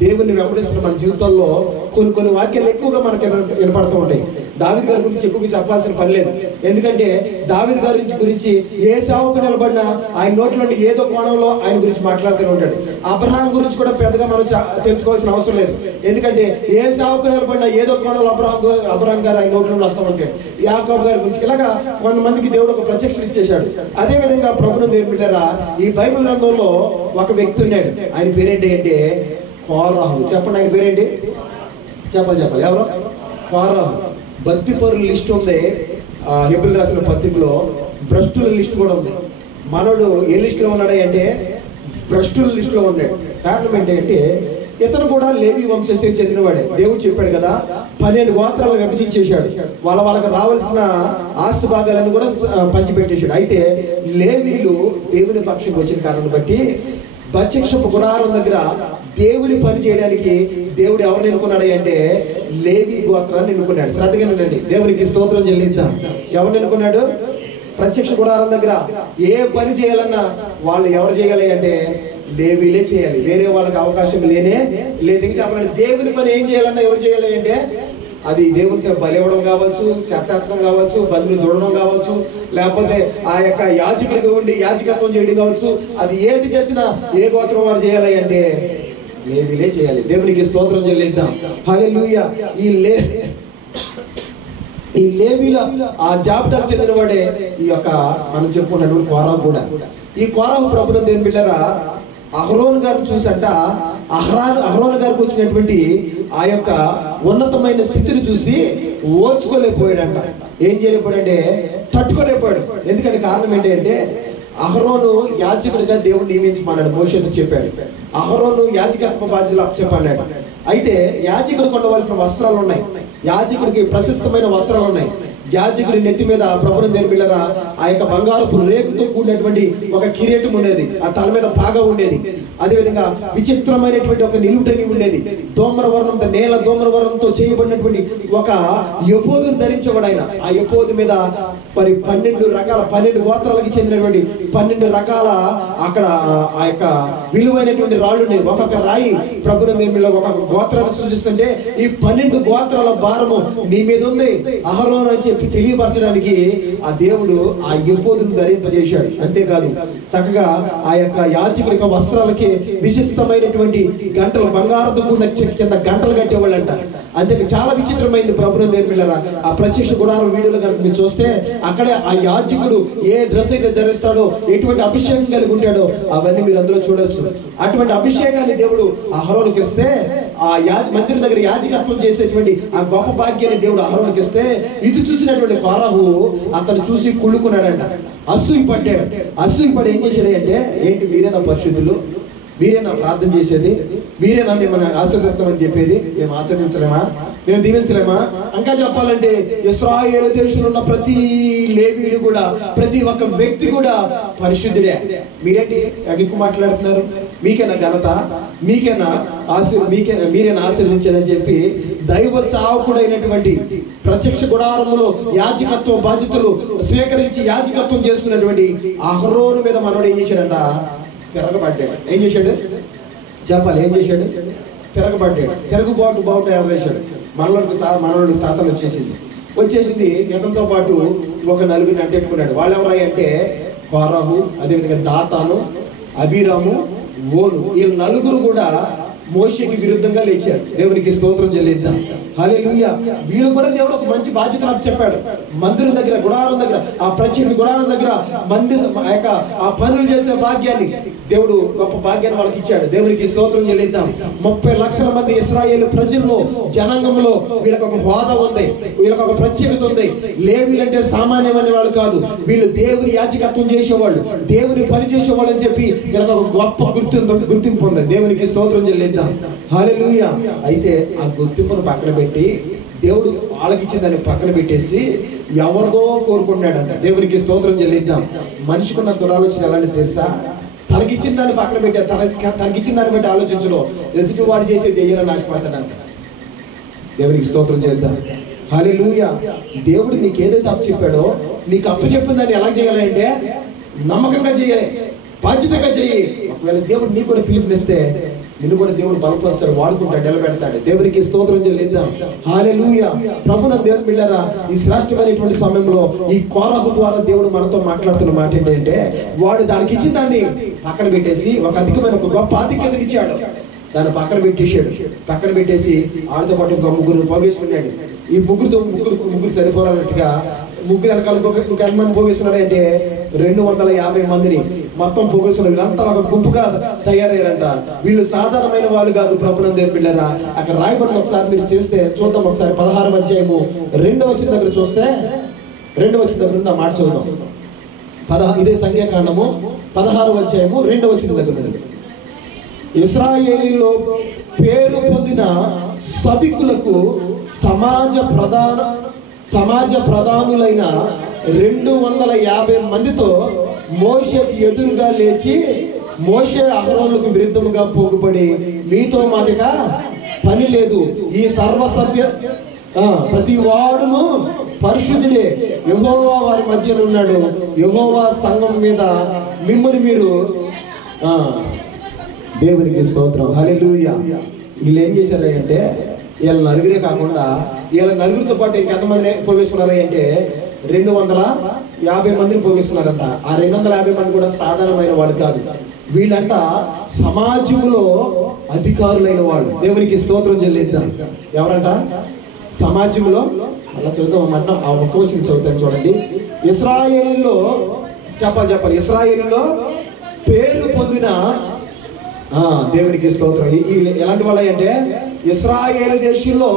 దేవుణ్ణి వెంబడిస్తున్న మన జీవితంలో కొన్ని వాక్యాలు ఎక్కువగా మనకి వినపడుతూ ఉంటాయి. దావీదు గారి గురించి ఎక్కువగా చెప్పాల్సిన పని లేదు. ఎందుకంటే దావీదు గారి గురించి ఏ సేవకు నిలబడినా ఆయన నోటి నుండి ఏదో కోణంలో ఆయన గురించి మాట్లాడుతూనే ఉంటాడు. అబ్రహాం గురించి కూడా పెద్దగా మనం తెలుసుకోవాల్సిన అవసరం లేదు. ఎందుకంటే ఏ సేవకు నిలబడినా ఏదో కోణంలో అబ్రహాం గారు ఆయన నోటి నుండి వస్తూ ఉంటాడు. యాకోబు గారి గురించి ఇలాగా కొంతమందికి దేవుడు ఒక ప్రత్యక్షత ఇచ్చేశాడు. అదేవిధంగా ప్రభువుని దేవుని బిడ్డలారా, ఈ బైబిల్ గ్రంథంలో ఒక వ్యక్తి ఉన్నాడు. ఆయన పేరేంటి అంటే కోరహు. చెప్పండి, ఆయన పేరేంటి? చెప్పాలి. ఎవరు? కోరహు. భక్తి పరుల లిస్ట్ ఉంది హెబ్రీయులకు రాసిన పత్రికలో, భ్రష్టుల లిస్ట్ కూడా ఉంది. మనోడు ఏ లిస్టులో ఉన్నాడు అంటే భ్రష్టుల లిస్టులో ఉన్నాడు. కారణం ఏంటంటే ఇతను కూడా లేవి వంశస్థులకు చెందినవాడే. దేవుడు చెప్పాడు కదా, 12 గోత్రాలను విభజించేశాడు. వాళ్ళకి రావాల్సిన ఆస్తి భాగాలను కూడా పంచిపెట్టేశాడు. అయితే లేవీలు దేవుని పక్షంకి వచ్చిన కారణం బట్టి ప్రత్యక్షపు గుడారం దగ్గర దేవుని పని చేయడానికి దేవుడు ఎవరిని ఎన్నుకున్నాడు అంటే లేవి గోత్రాన్ని ఎన్నుకున్నాడు. శ్రద్ధగా వినండి, దేవునికి స్తోత్రం చెల్లిద్దాం. ఎవరిని ఎన్నుకున్నాడు? ప్రత్యక్ష గుడారం దగ్గర ఏ పని చేయాలన్నా వాళ్ళు ఎవరు చేయాలి అంటే లేవీలే చేయాలి. వేరే వాళ్ళకి అవకాశం లేనే లేదు. ఇంకా చెప్పాలంటే దేవుని పని ఏం చేయాలన్నా ఎవరు చేయాలి అంటే అది దేవుని బలి ఇవ్వడం కావచ్చు, చెత్తాత్వం కావచ్చు, బంధువులు చూడడం కావచ్చు, లేకపోతే ఆ యొక్క యాజకుడిగా ఉండి యాజకత్వం చేయడం కావచ్చు, అది ఏది చేసినా ఏ గోత్రం వారు చేయాలి అంటే లేవీలే చేయాలి. దేవునికి స్తోత్రం చెల్లిద్దాం. హల్లెలూయా. ఈ లేవీల ఆ జాబితాకు చెందిన వాడే ఈ యొక్క మనం చెప్పుకున్నటువంటి కోరహు కూడా. ఈ కోరహు ప్రభువుని దేవుని బిడ్డలారా, అహరోను గారిని చూసంట అహరోను గారికి వచ్చినటువంటి ఆ యొక్క ఉన్నతమైన స్థితిని చూసి ఓర్చుకోలేకపోయాడంట. ఏం చేయలేకపోయాడంటే తట్టుకోలేకపోయాడు. ఎందుకంటే కారణం ఏంటంటే అహరోను యాజకుడిగా దేవుడు నియమించమన్నాడు. మోషేతో చెప్పాడు. అహరోను యాజకత్వ బాధ్యతలు అప్పచెప్పన్నాడు. అయితే యాజకుడు కొనవలసిన వస్త్రాలు ఉన్నాయి. యాజకుడికి ప్రశస్తమైన వస్త్రాలు ఉన్నాయి. యాజకుడి నెత్తి మీద ప్రభువుని దేవుని బిడ్డలారా ఆ యొక్క బంగారపు రేకుతో కూడినటువంటి ఒక కిరీటం ఉండేది. ఆ తల మీద పాగా ఉండేది. అదేవిధంగా విచిత్రమైనటువంటి ఒక నిలువుటంగి ఉండేది. దోమరవర్ణంతో నేల దోమరవర్ణంతో చేయబడినటువంటి ఒక యెఫోదును ధరించేవాడు ఆయన. ఆ యెఫోదు మీద మరి 12 గోత్రాలకి చెందినటువంటి 12 రకాల అక్కడ ఆ యొక్క విలువైనటువంటి రాళ్ళు ఉండేవి. ఒక్కొక్క రాయి ప్రభువుని దేవుని బిడ్డలారా ఒక్కొక్క గోత్రాన్ని సూచిస్తుంటే ఈ 12 గోత్రాల భారము నీ మీద ఉంది అహరోను అని చెప్పి తెలియపరచడానికి ఆ దేవుడు ఆ యెఫోదును ధరింపజేశాడు. అంతేకాదు చక్కగా ఆ యొక్క యాజకుడి యొక్క వస్త్రాలకి విశిష్టమైనటువంటి గంటలు బంగారంతో కూడిన కింద గంటలు కట్టేవాళ్ళంట. అంతే చాలా విచిత్రమైంది ప్రభువుని దేవుని బిడ్డలారా. ఆ ప్రత్యక్ష గుడారం వీడియోలో కనుక మీరు చూస్తే అక్కడే ఆ యాజకుడు ఏ డ్రెస్ అయితే ధరిస్తాడో, ఎటువంటి అభిషేకం కలిగి ఉంటాడో అవన్నీ మీరు అందులో చూడొచ్చు. అటువంటి అభిషేకాన్ని దేవుడు అహరోనుకి ఇస్తే ఆ మందిరం దగ్గర యాజకత్వం చేసేటువంటి ఆ గొప్ప భాగ్యాన్ని దేవుడు అహరోనుకి ఇస్తే ఇది చూసినటువంటి కోరహు అతను చూసి కుళ్ళుకున్నాడంట. అసూయపడ్డాడు. అసూయపడి ఏం చేశాడు అంటే ఏంటి మీరేనా పరిశుద్ధులు, మీరేనా ప్రార్థన చేసేది, మీరేనా మిమ్మల్ని ఆశీర్వదిస్తామని చెప్పేది, మేము ఆశీర్వించలేమా, మేము దీవించలేమా? ఇంకా చెప్పాలంటే ఇశ్రాయేలు దేశంలో ఉన్న ప్రతి లేవీయుడు కూడా ప్రతి ఒక్క వ్యక్తి కూడా పరిశుద్ధుడే. మీరేంటి ఎక్కువ మాట్లాడుతున్నారు? మీకేనా ఘనత, మీరేనా ఆశీర్వించేదని చెప్పి దైవ సేవకుడైనటువంటి ప్రత్యక్ష గుడారములో యాజకత్వ బాధ్యతలు స్వీకరించి యాజకత్వం చేస్తున్నటువంటి అహరోను మీద మనోడు ఏం చేశాడంట? తిరగబడ్డాడు. ఏం చేశాడు చెప్పాలి? ఏం చేశాడు? తిరగబడ్డాడు. తిరుగుబాటు ఎగరేశాడు. మనలోకి సాతాను వచ్చేసింది. ఇతనితో పాటు ఒక నలుగురిని అంటెట్టుకున్నాడు. వాళ్ళు ఎవరై అంటే కోరహు, అదేవిధంగా దాతాను, అబీరాము, ఓను. ఈ నలుగురు కూడా మోషేకి విరుద్ధంగా లేచారు. దేవునికి స్తోత్రం చెల్లిద్దాం. హల్లెలూయా. వీళ్ళు కూడా దేవుడు ఒక మంచి బాధ్యత నాకు చెప్పాడు. మందిరం దగ్గర గుడారం దగ్గర ఆ ప్రత్యేక గుడారం దగ్గర ఆ పనులు చేసే భాగ్యాన్ని దేవుడు గొప్ప భాగ్యాన్ని వాళ్ళకి ఇచ్చాడు. దేవునికి స్తోత్రం చెల్లిద్దాం. 30 లక్షల మంది ఇశ్రాయేలు ప్రజల్లో జనాంగంలో వీళ్ళకి ఒక హోదా ఉంది, వీళ్ళకి ఒక ప్రత్యేకత ఉంది. లేవీలంటే సామాన్యమైన వాళ్ళు కాదు, వీళ్ళు దేవుని యాజకత్వం చేసేవాళ్ళు, దేవుని పని చేసేవాళ్ళు అని చెప్పి వీళ్ళకి ఒక గొప్ప గుర్తింపు ఉంది. దేవునికి స్తోత్రం చెల్లిద్దాం. హల్లెలూయా. అయితే ఆ గుర్తింపును పక్కన పెట్టి దేవుడు వాళ్ళకి ఇచ్చిన దాన్ని పక్కన పెట్టేసి ఎవరిదో కోరుకున్నాడంట. దేవునికి స్తోత్రం చెల్లిద్దాం. మనిషికున్న దురాలోచన ఎలాంటి తెలుసా? తనకిచ్చిన దాన్ని పక్కన పెట్టాడు. తనకిచ్చిన దాన్ని బట్టి ఆలోచించడం, ఎదుటి వాడు చేసేది చేయాలని ఆశపడతాడంట. దేవునికి స్తోత్రం చేద్దాం. హల్లెలూయా. దేవుడు నీకు ఏదైతే అప్పు చెప్పాడో, నీకు అప్పు చెప్పిన దాన్ని ఎలా చేయాలంటే నమ్మకంగా చేయాలి, బాధ్యతగా చేయి. ఒకవేళ దేవుడు నీకు కూడా పిలుపునిస్తే నిన్ను కూడా దేవుడు బలపరుస్తాడు, వాడుకుంటాడు, నిలబెడతాడు. దేవునికి స్తోత్రం చెల్లిద్దాం. హల్లెలూయా. ప్రభువున దేవుని బిడ్డలారా, ఈ శ్రేష్టమైనటువంటి సమయంలో ఈ కోరాహు ద్వారా దేవుడు మనతో మాట్లాడుతున్న మాట ఏంటంటే, వాడు దానికి ఇచ్చిన దాన్ని పక్కన పెట్టేసి ఒక అధికమైన ఒక గొప్ప ఆధిక్యతను ఇచ్చాడు. దాన్ని పక్కన పెట్టేసి ఆడితో పాటు ఒక ముగ్గురు పోగేసుకున్నాడు. ఈ ముగ్గురు సరిపోరానట్టుగా ముగ్గురు వెనకాల ఇంకా ఎంతమంది పోగేసుకున్నారంటే 250 మందిని మొత్తం పోగేసుకున్నారు. వీళ్ళంతా ఒక గుంపుగా తయారయ్యారంట. వీళ్ళు సాధారణమైన వాళ్ళు కాదు. ప్రభునందు పిల్లరా, అక్కడ రాయబడిన ఒకసారి మీరు చేస్తే చూద్దాం. ఒకసారి 16వ అధ్యాయము 2వ వచనం దగ్గర చూస్తే, 2వ వచనం దగ్గర ఉన్న మాట చదువుదాం. ఇదే సంఖ్యాకాండము 16వ అధ్యాయము 2వ వచనం దగ్గర నుండి. ఇశ్రాయేలీలో పేరు పొందిన సభికులకు సమాజ ప్రధానులైన 250 మందితో మోషేకి ఎదురుగా లేచి, మోషే అహరోనులకు విరుద్ధముగా పోగుపడి, మీతో మాదిక పని లేదు, ఈ సర్వసభ్య ప్రతి వాడును పరిశుద్ధుడే, యెహోవా వారి మధ్యలో ఉన్నాడు, యెహోవా సంఘం మీద మిమ్మల్ని మీరు దేవునికి స్తోత్రం. హల్లెలూయా. వీళ్ళు ఏం చేశారంటే, వీళ్ళ నలుగురే కాకుండా వీళ్ళ నలుగురితో పాటు ఇంకెంతమంది పోగేసుకున్నారంటే 250 మందిని పోగేసుకున్నారంట. ఆ 250 మంది కూడా సాధారణమైన వాళ్ళు కాదు. వీళ్ళంట సమాజంలో అధికారులైన వాళ్ళు. దేవునికి స్తోత్రం చెల్లిద్దాం. ఎవరంట? సమాజంలో, అలా చదువుతామన్నమాట. ఆ ఒక్క వచ్చిన చదువుతాను చూడండి. ఇశ్రాయేలీలో చెప్పాలి ఇశ్రాయేలీలో పేరు పొందిన దేవునికి స్తోత్రం. ఎలాంటి వాళ్ళు అంటే, ఇశ్రాయేలు దేశంలో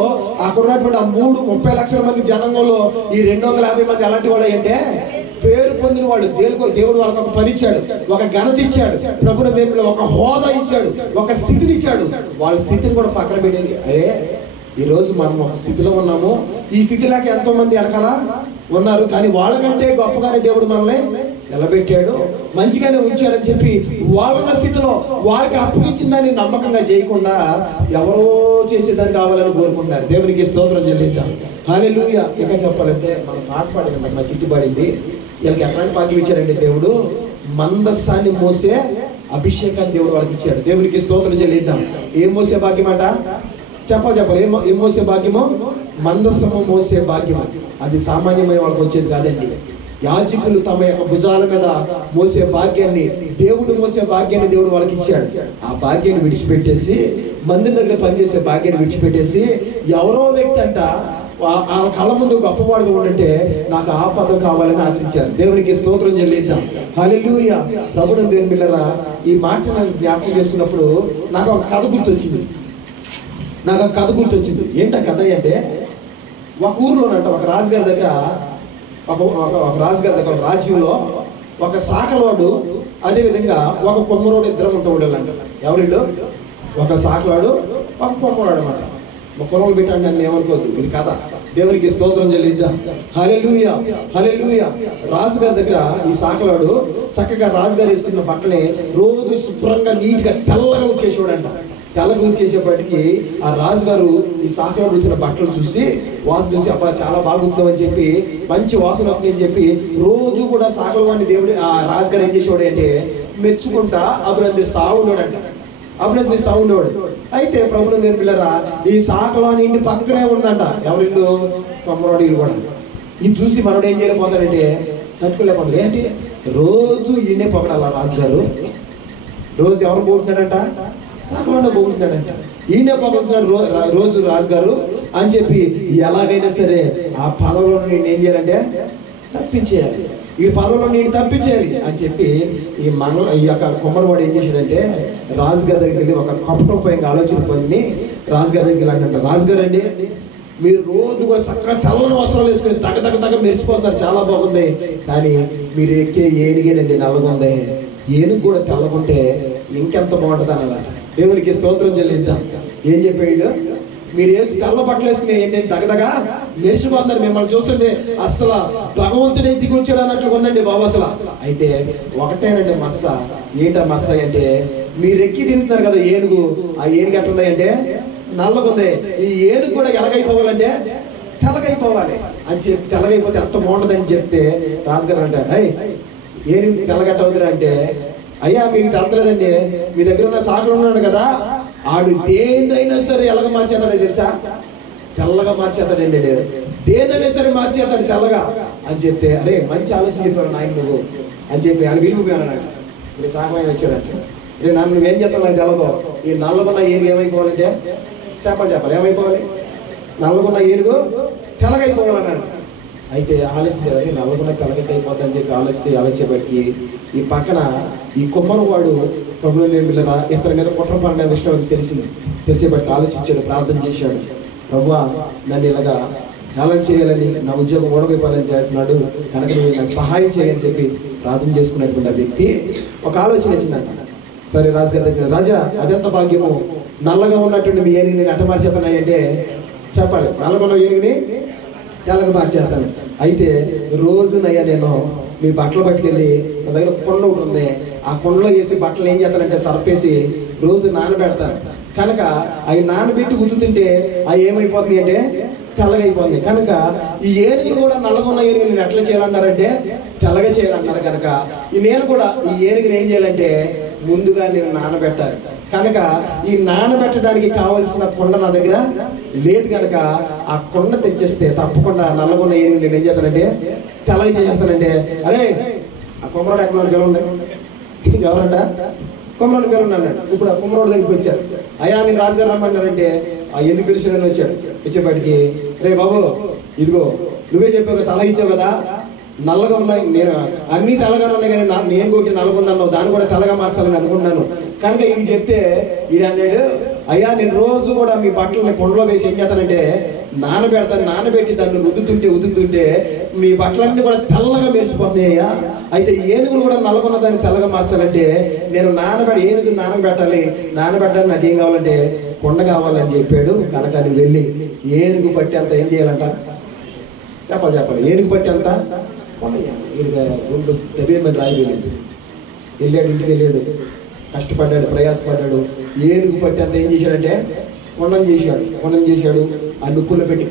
అక్కడ ఉన్నటువంటి ఆ 30 లక్షల మంది జనాంగంలో ఈ 250 మంది ఎలాంటి వాళ్ళు అంటే పేరు పొందిన వాళ్ళు. దేవుడు వాళ్ళకి ఒక పని ఇచ్చాడు, ఒక ఘనత ఇచ్చాడు, ప్రభువుని దేవుడు ఒక హోదా ఇచ్చాడు, ఒక స్థితిని ఇచ్చాడు. వాళ్ళ స్థితిని కూడా పక్కన పెట్టేది. అరే, ఈరోజు మనం ఒక స్థితిలో ఉన్నాము, ఈ స్థితిలోకి ఎంతో మంది వెనకాల ఉన్నారు, కానీ వాళ్ళకంటే గొప్పగానే దేవుడు మనల్ని నిలబెట్టాడు, మంచిగానే ఉంచాడని చెప్పి వాళ్ళన్న స్థితిలో వాళ్ళకి అప్పగించిన దాన్ని నమ్మకంగా చేయకుండా ఎవరో చేసేదాన్ని కావాలని కోరుకుంటున్నారు. దేవునికి స్తోత్రం చెల్లిద్దాం. హల్లెలూయా. ఇంకా చెప్పాలంటే మనం పాట పాడింది, మా చిట్టి పాడింది. వీళ్ళకి ఎట్లాంటి భాగ్యం ఇచ్చాడంటే దేవుడు, మందస్సాన్ని మోసే అభిషేకాన్ని దేవుడు వాళ్ళకి ఇచ్చాడు. దేవునికి స్తోత్రం చెల్లిద్దాం. ఏం మోసే భాగ్యం అంట? చెప్పాలి. ఏం మోసే భాగ్యమో? మందస్సము మోసే భాగ్యం. అది సామాన్యమైన వాళ్ళకి వచ్చేది కాదండి. యాజకులు తమ యొక్క భుజాల మీద మోసే భాగ్యాన్ని, దేవుడు మోసే భాగ్యాన్ని దేవుడు వాళ్ళకి ఇచ్చాడు. ఆ భాగ్యాన్ని విడిచిపెట్టేసి, మందిరం దగ్గర పనిచేసే భాగ్యాన్ని విడిచిపెట్టేసి, ఎవరో వ్యక్తి అంట ఆ కళ్ళ ముందు గొప్పవాడుగా ఉండంటే నాకు ఆ పదవి కావాలని ఆశించారు. దేవునికి స్తోత్రం చెల్లిద్దాం. హల్లెలూయా. ప్రభువుని దేవుని బిడ్డలారా, ఈ మాట నేను జ్ఞాపకం చేసుకున్నప్పుడు నాకు ఒక కథ గుర్తొచ్చింది. ఏంట కథ అంటే, ఒక ఊర్లోనంట ఒక రాజుగారి దగ్గర ఒక రాజ్యంలో ఒక సాకలవాడు, అదేవిధంగా ఒక కొమ్మరోడు ఇద్దరం ఉంటూ ఉండాలంట. ఎవరిళ్ళు? ఒక సాకలాడు, ఒక కొమ్మరాడు అనమాట. ఒక కొమ్మలు పెట్టండి అని ఏమనుకోవద్దు, ఇది కథ. దేవునికి స్తోత్రం చెల్లిద్దాం. హల్లెలూయా. రాజుగారి దగ్గర ఈ సాకలాడు చక్కగా రాజుగారు వేసుకున్న బట్టలే రోజు శుభ్రంగా నీట్గా తెల్లగా ఉతికేసేవాడంట. తెల్లగా ఉతికేసేపటికి ఆ రాజుగారు ఈ సాకలాడు వచ్చిన బట్టలు చూసి వాసన చూసి, అబ్బా చాలా బాగుంటుందని చెప్పి, మంచి వాసన వస్తుందని చెప్పి రోజు కూడా సాకలవాడిని దేవుడు ఆ రాజుగారు ఏం చేసేవాడు అంటే మెచ్చుకుంటా అభినందిస్తూ ఉండేవాడు. అయితే ప్రభువుని దేవుని పిల్లరా, ఈ సాకలవాని ఇంటి పక్కనే ఉందంట. ఎవరిల్లు? కొమ్మరోడి ఇల్లు కూడా. ఇది చూసి మనోడు ఏం చేయలేకపోతాడంటే తట్టుకోలేకపోతాడు. ఏంటి, రోజు ఈయనే పొగడాల రాజుగారు. రోజు ఎవరు పోగుతున్నాడంట? సాకలవాడిని పోగుతున్నాడంట. ఈయనే పొగుతున్నాడు రోజు రాజుగారు అని చెప్పి, ఎలాగైనా సరే ఆ పదవిలో నేను ఏం చేయాలంటే తప్పించేయాలి, ఈ పదవిలో నేను తప్పించేయాలి అని చెప్పి ఈ యొక్క కొమ్మరవాడు ఏం చేశాడంటే రాజుగారి దగ్గరికి వెళ్ళి ఒక కపటోపాయంగా ఆలోచన పొంది రాజుగారి దగ్గరికి వెళ్ళాడంట. రాజుగారు అండి, మీరు రోజు కూడా చక్కగా తెల్లని వస్త్రాలు వేసుకొని తగ్గ మెరిసిపోతున్నారు, చాలా బాగుంది, కానీ మీరు ఎక్కే ఏనుగేనండి నల్లగా ఉంది, ఏనుగు కూడా తెల్లగుంటే ఇంకెంత బాగుంటుంది అన్నమాట. దేవునికి స్తోత్రం చెల్లిద్దాం. ఏం చెప్పాడు? మీరు వేసి తెల్ల బట్టలు వేసుకుని ఏంటంటే దగదగా మెరిసిపోతున్నారు. మిమ్మల్ని చూస్తుంటే అసలు భగవంతుడే దిగి వచ్చాడు అన్నట్లు ఉందండి బాబు. అసలు అయితే ఒకటేనండి మచ్చ. ఏంటా మచ్చ అంటే, మీరు ఎక్కి తిరుగుతున్నారు కదా ఏనుగు, ఆ ఏనుగు ఎట్లుంది అంటే నల్లగుంది. ఈ ఏనుగు కూడా ఎలాగైపోవాలంటే తెల్లగైపోవాలి అని చెప్పి, తెల్లగైపోతే ఎంత బాగుంటుందని చెప్తే రాజుగారు అంటే, ఏనుగు తెల్లగట్టవుతురా అంటే, అయ్యా మీకు తెలతలేదండి, మీ దగ్గర ఉన్న సాకులు ఉన్నాడు కదా, ఆడు దేన్నైనా సరే ఎలాగ మార్చేస్తాడు తెలుసా, తెల్లగా మార్చేస్తాడండి. దేన్నైనా సరే మార్చేస్తాడు తెల్లగా అని చెప్తే, అరే మంచి ఆలోచన చెప్పారు నాయన నువ్వు అని చెప్పి ఆయన విరిగిపోయాను. నాకు ఇప్పుడు సాహమైన వచ్చాడంటే, రే నన్ను నువ్వేం చేస్తావు నాకు తెలదు. ఈ నల్లగున్న ఏనుగు ఏమైపోవాలంటే చెప్పాలి ఏమైపోవాలి, నల్లగున్న ఏనుగు తెల్లగైపోవాలన్నాడు. అయితే ఆలోచించారు, నల్లగున్న తెల్లగట్టు అయిపోద్ది అని చెప్పి ఆలోచించేపటికి ఈ పక్కన ఈ కుమ్మరు వాడు ప్రభువు పిల్లరా ఇతని మీద కుట్రపడిన విషయం తెలిసేపటికి ఆలోచించాడు, ప్రార్థన చేశాడు. ప్రభువా నన్ను ఇలాగా హేళన చేయాలని, నా ఉద్యోగం ఓడగైపోవాలని చేస్తున్నాడు కనుక నువ్వు నాకు సహాయం చేయని చెప్పి ప్రార్థన చేసుకున్నటువంటి ఆ వ్యక్తి ఒక ఆలోచన వచ్చిందంట. సరే రాజుగారి దగ్గర, రాజా అదెంత భాగ్యము, నల్లగా ఉన్నటువంటి మీ ఏనుగుని నేను అట్ట మార్చేస్తున్నాయంటే చెప్పాలి, నల్లగా ఉన్న ఏనుగుని తెల్లగా మార్చేస్తాను. అయితే రోజునయ్యా నేను మీ బట్టలు పట్టుకెళ్ళి, నా దగ్గర కొండ ఒకటి ఉంది, ఆ కొండలో వేసి బట్టలు ఏం చేస్తానంటే సర్పేసి రోజు నానబెడతాను. కనుక అవి నానబెట్టి ఉతుతుంటే అవి ఏమైపోతుంది అంటే తెల్లగా అయిపోతుంది. కనుక ఈ ఏనుగులు కూడా నల్లగా ఉన్న ఏనుగుని నేను ఎట్లా చేయాలన్నారంటే తెల్లగా చేయాలన్నారు. కనుక నేను కూడా ఈ ఏనుగుని ఏం చేయాలంటే ముందుగా నేను నానబెట్టాలి. కనుక ఈ నానబెట్టడానికి కావలసిన కొండ నా దగ్గర లేదు. కనుక ఆ కొండ తెచ్చేస్తే తప్పకుండా నల్లగొన్న ఏనుగు నేను ఏం చేస్తానంటే తెల్లగా చేసేస్తానంటే, అరే ఆ కుమ్మరోడు ఎక్కడ గెలవండి, ఎవరంట కుమ్మరోడు గెలవండి అన్నాడు. ఇప్పుడు ఆ కుమ్మరోడు దగ్గరికి వచ్చారు. అయ్యా నేను రాజుగారు రమ్మన్నారంటే ఎందుకు పిలిచాడని వచ్చాడు. వచ్చేపాటికి, రే బాబు ఇదిగో నువ్వే చెప్పావు, సలహా ఇచ్చావు కదా, నల్లగా ఉన్నాయి, నేను అన్నీ తెల్లగానే ఉన్నాయి కానీ నేను కొట్టి నల్లగొన్నాను, దాన్ని కూడా తెల్లగా మార్చాలని అనుకున్నాను. కనుక ఇది చెప్తే ఈడు అన్నాడు, అయ్యా నేను రోజు కూడా మీ బట్టలని కొండలో వేసి ఏం చేస్తానంటే నానబెడతాను, నానబెట్టి దాన్ని ఉదుతుంటే మీ బట్టలన్నీ కూడా తెల్లగా మెరిసిపోతున్నాయి అయ్యా. అయితే ఏనుగులు కూడా నల్లగొన్న దాన్ని తెల్లగా మార్చాలంటే నేను ఏనుగు నానబెట్టాలి నాకు ఏం కావాలంటే కొండ కావాలని చెప్పాడు. కనుక నువ్వు వెళ్ళి ఏనుగు పట్టి అంత ఏం చేయాలంట చెప్పాలి ఏనుగు పట్టి అంత కొండ ఈయనగా రెండు దబేమని రాయి వెళ్ళింది. వెళ్ళాడు, ఇంటికి వెళ్ళాడు, కష్టపడ్డాడు, ప్రయాసపడ్డాడు. ఏనుగు పట్టి అంత ఏం చేశాడంటే కొండం చేశాడు. ఆ నుప్పుల్లో పెట్టి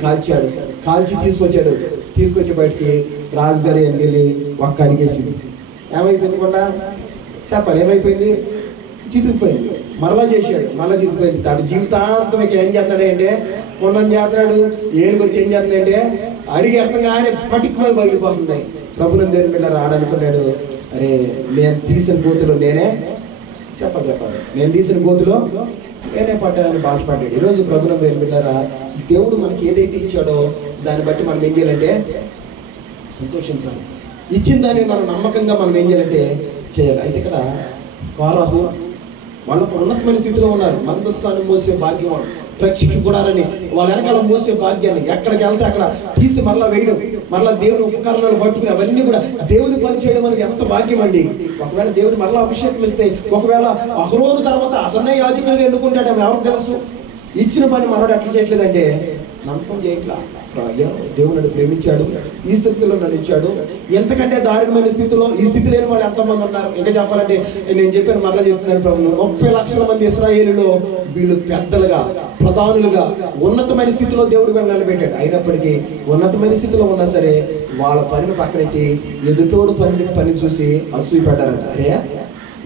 కాల్చి తీసుకొచ్చి బయటికి రాజుగారి వెళ్ళి ఒక్క అడిగేసింది. ఏమైపోయింది కొండ చెప్పాలి, ఏమైపోయింది, చితికిపోయింది. మరలా చితికిపోయింది. తాడు జీవితాంతం ఏం చేస్తున్నాడు అంటే కొండని చేస్తున్నాడు. ఏనుగు వచ్చి ఏం చేస్తుందంటే అడిగి అర్థంగానే పట్టుకుమని పగిలిపోతుంది. ప్రభునందేని పిల్ల రాడనుకున్నాడు. అరే నేను తీసిన గోతులో నేనే నేను తీసిన గోతులో నేనే పట్టాలని బాధపడ్డాడు. ఈరోజు ప్రభునందేని పిల్లరా, దేవుడు మనకి ఏదైతే ఇచ్చాడో దాన్ని బట్టి మనం ఏం చేయాలంటే సంతోషించాలి. ఇచ్చిన దాన్ని మనం నమ్మకంగా మనం ఏం చేయాలంటే చేయాలి. అయితే ఇక్కడ కోరహు వాళ్ళు ఒక ఉన్నతమైన స్థితిలో ఉన్నారు. మందస్థానం మోసే భాగ్యం, ప్రత్యక్ష గుడారని వాళ్ళ వెనకాల మోసే భాగ్యాన్ని ఎక్కడికి వెళ్తే అక్కడ తీసి మరలా వేయడం, మరలా దేవుని ఉపకరణాలు పట్టుకుని అవన్నీ కూడా దేవుని పని చేయడం అనేది ఎంత భాగ్యం అండి. ఒకవేళ దేవుని మరలా అభిషేకం ఇస్తే, ఒకవేళ అహరోను తర్వాత అతన్నే యాజకులుగా ఎన్నుకుంటాడు, ఎవరికి తెలుసు. ఇచ్చిన పని మనోడు ఎట్లా చేయట్లేదంటే నమ్మకం చేయట్లా. దేవుడు నన్ను ప్రేమించాడు, ఈ స్థితిలో నన్ను ఇచ్చాడు. ఎంతకంటే దారుణమైన స్థితిలో ఈ స్థితి లేని వాళ్ళు ఎంతమంది ఉన్నారు. ఇంకా చెప్పాలంటే నేను చెప్పాను, మరలా చెప్తున్నాను, ప్రభుత్వం 30 లక్షల మంది ఇశ్రాయేలులో వీళ్ళు పెద్దలుగా, ప్రధానులుగా ఉన్నతమైన స్థితిలో దేవుడు వీళ్ళు నిలబెట్టాడు. అయినప్పటికీ ఉన్నతమైన స్థితిలో ఉన్నా సరే వాళ్ళ పనిని పక్కనెట్టి ఎదుటోడు పని చూసి అసూయపడ్డారట. అరే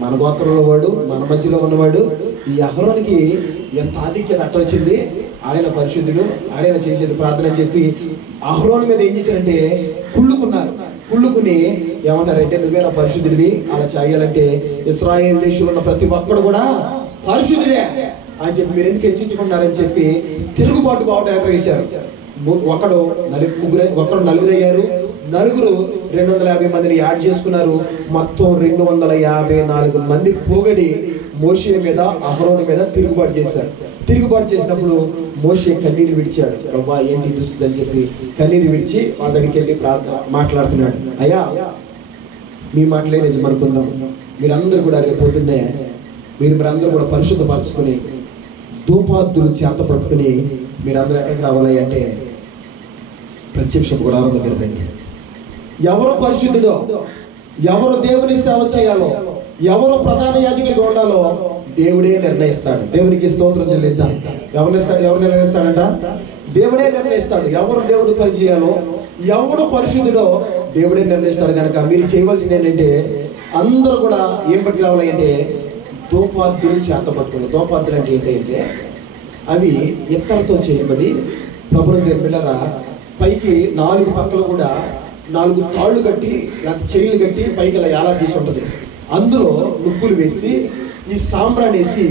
మన గోత్రంలో వాడు, మన మధ్యలో ఉన్నవాడు, ఈ అహరోనికి ఎంత ఆధిక్యత అట్టొచ్చింది, ఆయన పరిశుద్ధుడు, ఆయన చేసేది ప్రార్థన అని చెప్పి అహరోను మీద ఏం చేశారంటే కుళ్ళుకుని ఏమన్నారంటే నువ్వే నా పరిశుద్ధుడివి, అలా చేయాలంటే ఇశ్రాయేలు దేశంలో ఉన్న ప్రతి ఒక్కడు కూడా పరిశుద్ధుడే అని చెప్పి మీరు ఎందుకు హెచ్చించుకున్నారని చెప్పి తిరుగుబాటు బావుట ఇచ్చారు. ఒకడు నలుగురు అయ్యారు, నలుగురు 250 మందిని యాడ్ చేసుకున్నారు. మొత్తం 254 మంది పోగడి మోషే మీద, అహరోను మీద తిరుగుబాటు చేశారు. తిరుగుబాటు చేసినప్పుడు మోషే కన్నీరు విడిచాడు. ప్రభా ఏంటి దుస్తుంది అని చెప్పి కన్నీరు విడిచి వాళ్ళ దగ్గరికి వెళ్ళి మాట్లాడుతున్నాడు. అయ్యా మీ మాటలే నిజం అనుకుందాం, మీరందరూ కూడా రేపు పొద్దున్నే మీరందరూ కూడా పరిశుద్ధపరచుకుని ధూపాద్దులు చేత పట్టుకుని మీరందరూ ఎక్కడికి రావాలి అంటే ప్రత్యక్ష గుడారం దగ్గర రండి. ఎవరు పరిశుద్ధుడో, ఎవరు దేవుని సేవ చేయాలో, ఎవరు ప్రధాన యాజకుడిగా ఉండాలో దేవుడే నిర్ణయిస్తాడు. దేవునికి స్తోత్రం చెల్లిద్దాం. ఎవరు నిర్ణయిస్తాడంట? దేవుడే నిర్ణయిస్తాడు. ఎవరు దేవుడు పని చేయాలో, ఎవరు పరిశుద్ధుడో దేవుడే నిర్ణయిస్తాడు. కనుక మీరు చేయవలసింది ఏంటంటే అందరూ కూడా ఏం పట్టుకు రావాలి అంటే ధూపార్తులు చేత పట్టుకుని. ధూపార్తులు అంటే ఏంటంటే అవి ఇత్తడితో చేయబడి ప్రభుత్వం బిళ్ళరా పైకి 4 పక్కలు కూడా 4 తాళ్ళు కట్టి లేకపోతే చైన్లు కట్టి పైకి ఇలా ఏలాడదీసి ఉంటుంది. అందులో నువ్వులు వేసి ఈ సాంబ్రాన్ని వేసి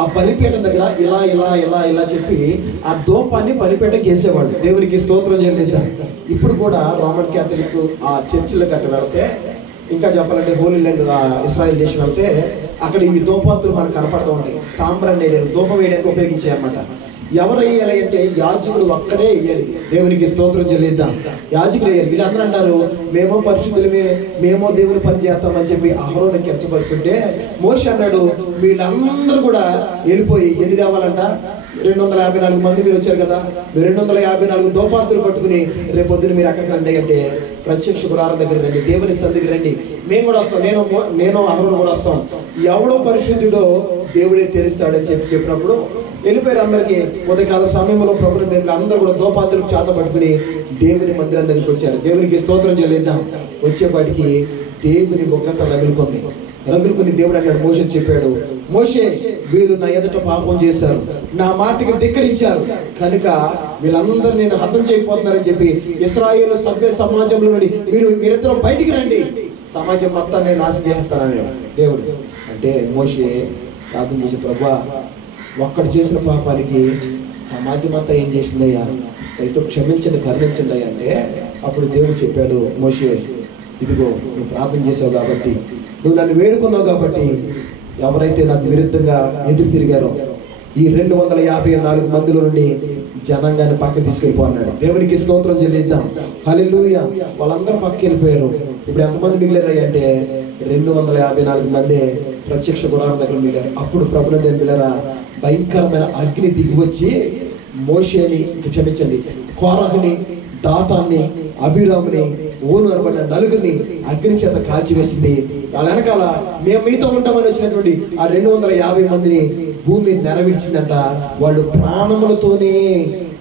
ఆ బలిపీఠం దగ్గర ఇలా ఇలా ఇలా ఇలా చెప్పి ఆ ధూపాన్ని బలిపీఠంకి వేసేవాళ్ళు. దేవునికి స్తోత్రం చెల్లిద్దాం. ఇప్పుడు కూడా రోమన్ క్యాథలిక్ ఆ చర్చిల గట్ట వెళితే, ఇంకా చెప్పాలంటే హోలీ ల్యాండ్ ఇస్రాయల్ దేశం వెళ్తే అక్కడ ఈ ధూపార్తులు మనకు కనపడుతూ ఉంటాయి. సాంబ్రాన్ని వేయడానికి, ధూపం వేయడానికి ఉపయోగించాయి అన్నమాట. ఎవరు వేయాలి అంటే యాజకుడు ఒక్కడే వేయాలి. దేవునికి స్తోత్రం చెల్లిద్దాం. యాజకుడు వేయాలి. వీళ్ళందరూ అన్నారు మేమో పరిశుద్ధులమే, మేమో దేవుని పని చేస్తామని చెప్పి అహరోను కించపరుస్తుంటే మోషే అన్నాడు వీళ్ళందరూ కూడా వెళ్ళిపోయి ఎన్ని తేవాలంట? 254 మంది మీరు వచ్చారు కదా, మీరు 254 ధూపార్తులు పట్టుకుని రేపొద్దున మీరు అక్కడికి రండి అంటే ప్రత్యక్ష గుడారం దగ్గర రండి, దేవుని సన్నిధికి రండి, మేము కూడా వస్తాం, నేను అహరోను కూడా వస్తాం, ఎవడో పరిశుద్ధుడో దేవుడే తెలుస్తాడని చెప్పినప్పుడు వెళ్ళిపోయారు. అందరికీ ఉదయకాల సమయంలో ప్రభుత్వం దేవుని అందరూ కూడా ధూపార్తులకు చేత పట్టుకుని దేవుని మందిరం దగ్గరికి వచ్చారు. దేవునికి స్తోత్రం చెల్లిద్దాం. వచ్చేపాటికి దేవుని ఉగ్రత రగులుకొని దేవుడు అన్నాడు, మోషే చెప్పాడు, మోషే వీళ్ళు నా ఎదుట పాపం చేశారు, నా మాటకి ధిక్కరించారు, కనుక వీళ్ళందరూ నేను హతం చేయకపోతున్నారని చెప్పి ఇశ్రాయేలు సభ్య సమాజంలో నుండి మీరిద్దరూ బయటికి రండి, సమాజం మొత్తాన్ని నేను నాశనం చేస్తానని దేవుడు అంటే మోషే ప్రార్థన చేసే, ప్రభువా ఒక్కడు చేసిన పాపానికి సమాజం అంతా ఏం చేసిందయ్యా, అయితే క్షమించండి, కరుణించండి అయ్యా అంటే అప్పుడు దేవుడు చెప్పాడు, మోషే ఇదిగో నువ్వు ప్రార్థన చేసావు కాబట్టి, నువ్వు నన్ను వేడుకున్నావు కాబట్టి ఎవరైతే నాకు విరుద్ధంగా ఎదురు తిరిగారో ఈ 254 మందిలో నుండి జనాంగాన్ని పక్క తీసుకెళ్ళిపో అన్నాడు. దేవునికి స్తోత్రం చెల్లిద్దాం. హల్లెలూయా. వాళ్ళందరూ పక్క వెళ్ళిపోయారు. ఇప్పుడు ఎంతమంది మిగిలారు అంటే 254 మంది ప్రత్యక్ష గుడారం దగ్గర మిగిలారు. అప్పుడు ప్రభుత్వం దేని మిగిలారా భయంకరమైన అగ్ని దిగివచ్చి మోషేని, క్షమించండి, కోరహుని, దాతాన్ని, అభిరాముని, ఓను అనబడిన 4 అగ్ని చేత కాల్చివేసింది. వాళ్ళ వెనకాల మేము మీతో ఉంటామని వచ్చినటువంటి ఆ 250 మందిని భూమి నెరవేర్చిందంట. వాళ్ళు ప్రాణములతోనే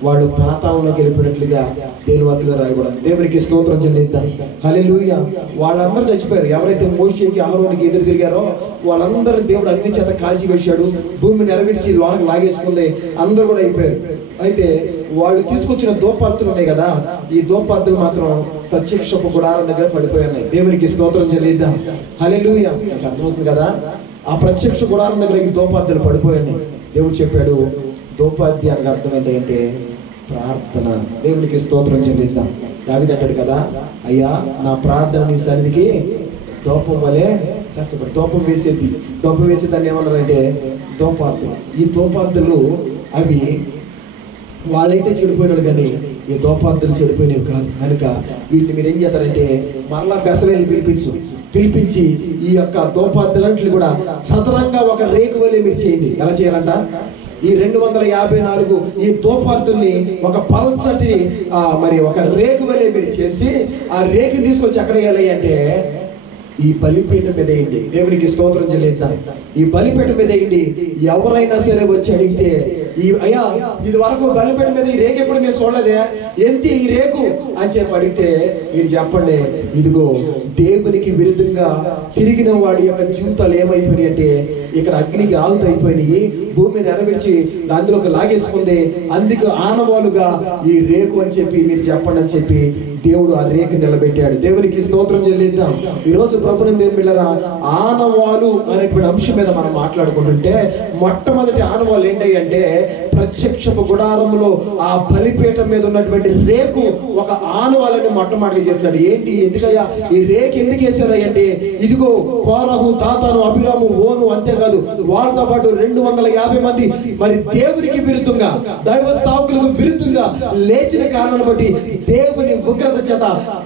వాళ్ళు పాతాళంలోకి వెళ్ళిపోయినట్లుగా దేవుని వాక్యంలో రాయబడింది. దేవునికి స్తోత్రం చెల్లిద్దాం. హల్లెలూయా. వాళ్ళందరూ చచ్చిపోయారు. ఎవరైతే మోషేకి అహరోనుకి ఎదురు తిరిగారో వాళ్ళందరూ దేవుడు అగ్ని చేత కాల్చి వేశాడు. భూమి నెరవేర్చి లోనకి లాగేసుకుంది. అందరూ కూడా అయిపోయారు. అయితే వాళ్ళు తీసుకొచ్చిన ధూపార్తులు ఉన్నాయి కదా, ఈ ధూపార్తులు మాత్రం ప్రత్యక్షపు గుడారం దగ్గర పడిపోయి. దేవునికి స్తోత్రం చెల్లిద్దాం. హల్లెలూయా. మీకు అర్థమవుతుంది కదా, ఆ ప్రత్యక్ష గుడారం దగ్గర ఈ ధూపార్తులు పడిపోయాయి. దేవుడు చెప్పాడు, ధూపార్తి అనగా అర్థం ఏంటంటే ప్రార్థన. దేవునికి స్తోత్రం చెల్లిద్దాం. దావీదు అంటాడు కదా, అయ్యా నా ప్రార్థన నీ సన్నిధికి ధూపం వలె చచ్చబడి, ధూపం వేసేది దాన్ని ఏమన్నారంటే ధూపార్తులు. ఈ ధూపార్తులు అవి వాళ్ళైతే చెడిపోయినాడు కానీ ఈ ధూపార్తులు చెడిపోయినవి కాదు. కనుక వీటిని మీరు ఏం చేస్తారంటే మరలా బెసలేని పిలిపించి ఈ యొక్క ధూపార్తులన్నింటినీ కూడా సదరంగా ఒక రేకు వలె మీరు చేయండి. ఎలా చేయాలంట? ఈ 254 ఈ ధూపార్తుల్ని ఒక పల్చటి మరి ఒక రేకు వలె మీరు చేసి ఆ రేకుని తీసుకొచ్చి ఎక్కడ వేయాలి అంటే ఈ బలిపీఠం మీద వేయండి. దేవునికి స్తోత్రం చెల్లిద్దాం. ఈ బలిపీఠం మీద వేయండి. ఎవరైనా సరే వచ్చి అడిగితే అయ్యా ఇది వరకు బలిపీఠం మీద ఈ రేకు ఎప్పుడు మేము చూడలేదే, ఎంత ఈ రేకు అని చెప్పి అడిగితే మీరు చెప్పండి, ఇదిగో దేవునికి విరుద్ధంగా తిరిగిన వాడి యొక్క జీవితాలు ఏమైపోయినాయి అంటే ఇక్కడ అగ్నికి ఆగుతైపోయినాయి, భూమి నెరవేర్చి అందులోకి లాగేసుకుంది, అందుకు ఆనవాలుగా ఈ రేకు అని చెప్పి మీరు చెప్పండి అని చెప్పి దేవుడు ఆ రేకు నిలబెట్టాడు. దేవునికి స్తోత్రం చెల్లిద్దాం. ఈరోజు ప్రభుత్వం దేవుని బిడ్డలారా ఆనవాలు అనేటువంటి అంశం మీద మనం మాట్లాడుకుంటుంటే మొట్టమొదటి ఆనవాలు ఏంటి అంటే ప్రత్యక్షపు గుడారంలో ఆ బలిపీఠం మీద ఉన్నటువంటి రేకు ఒక ఆనవాలని మొట్టమొదటిగా చెప్తున్నాడు. ఏంటి, ఎందుకయ్యా ఈ రేకు ఎందుకు వేసారా అంటే ఇదిగో కోరహు, దాతాను, అభిరాము, ఓను, అంతేకాదు వాళ్ళతో పాటు 250 మంది మరి దేవునికి విరుద్ధంగా, దైవ సాకులకు విరుద్ధంగా లేచిన కారణాన్ని బట్టి దేవుని ఉగ్రత చేత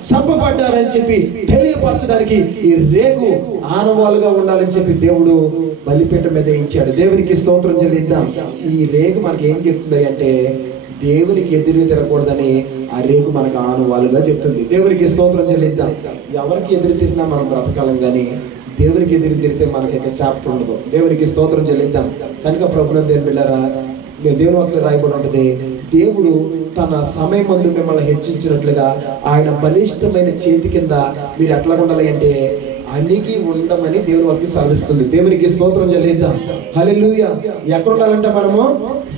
చంపబడ్డారని చెప్పి తెలియపరచడానికి ఈ రేకు ఆనవాలుగా ఉండాలని చెప్పి దేవుడు బలిపీఠం మీద ఇచ్చాడు. దేవునికి స్తోత్రం చెల్లిద్దాం. ఈ రేకు మనకి ఏం చెప్తుంది అంటే దేవునికి ఎదురు తిరగకూడదని ఆ రేకు మనకు ఆనవాలుగా చెప్తుంది. దేవునికి స్తోత్రం చెల్లిద్దాం. ఎవరికి ఎదురు తిరిగినా మనం బ్రతకాలం, కానీ దేవునికి ఎదురు తిరిగితే మనకి శాపం ఉండదు. దేవునికి స్తోత్రం చెల్లిద్దాం. కనుక ప్రభునందు దేవుని బిడ్డలారా, దేవుని వాక్యంలో రాయబడి ఉంటుంది, దేవుడు తన సమయం మందు మిమ్మల్ని హెచ్చించినట్లుగా ఆయన బలిష్టమైన చేతి కింద మీరు ఎట్లా ఉండాలి అంటే అణిగి ఉండమని దేవుని వాక్యం సెలవిస్తుంది. దేవునికి స్తోత్రం చెల్లిద్దాం. హల్లెలూయా. ఎక్కడ ఉండాలంటే మనము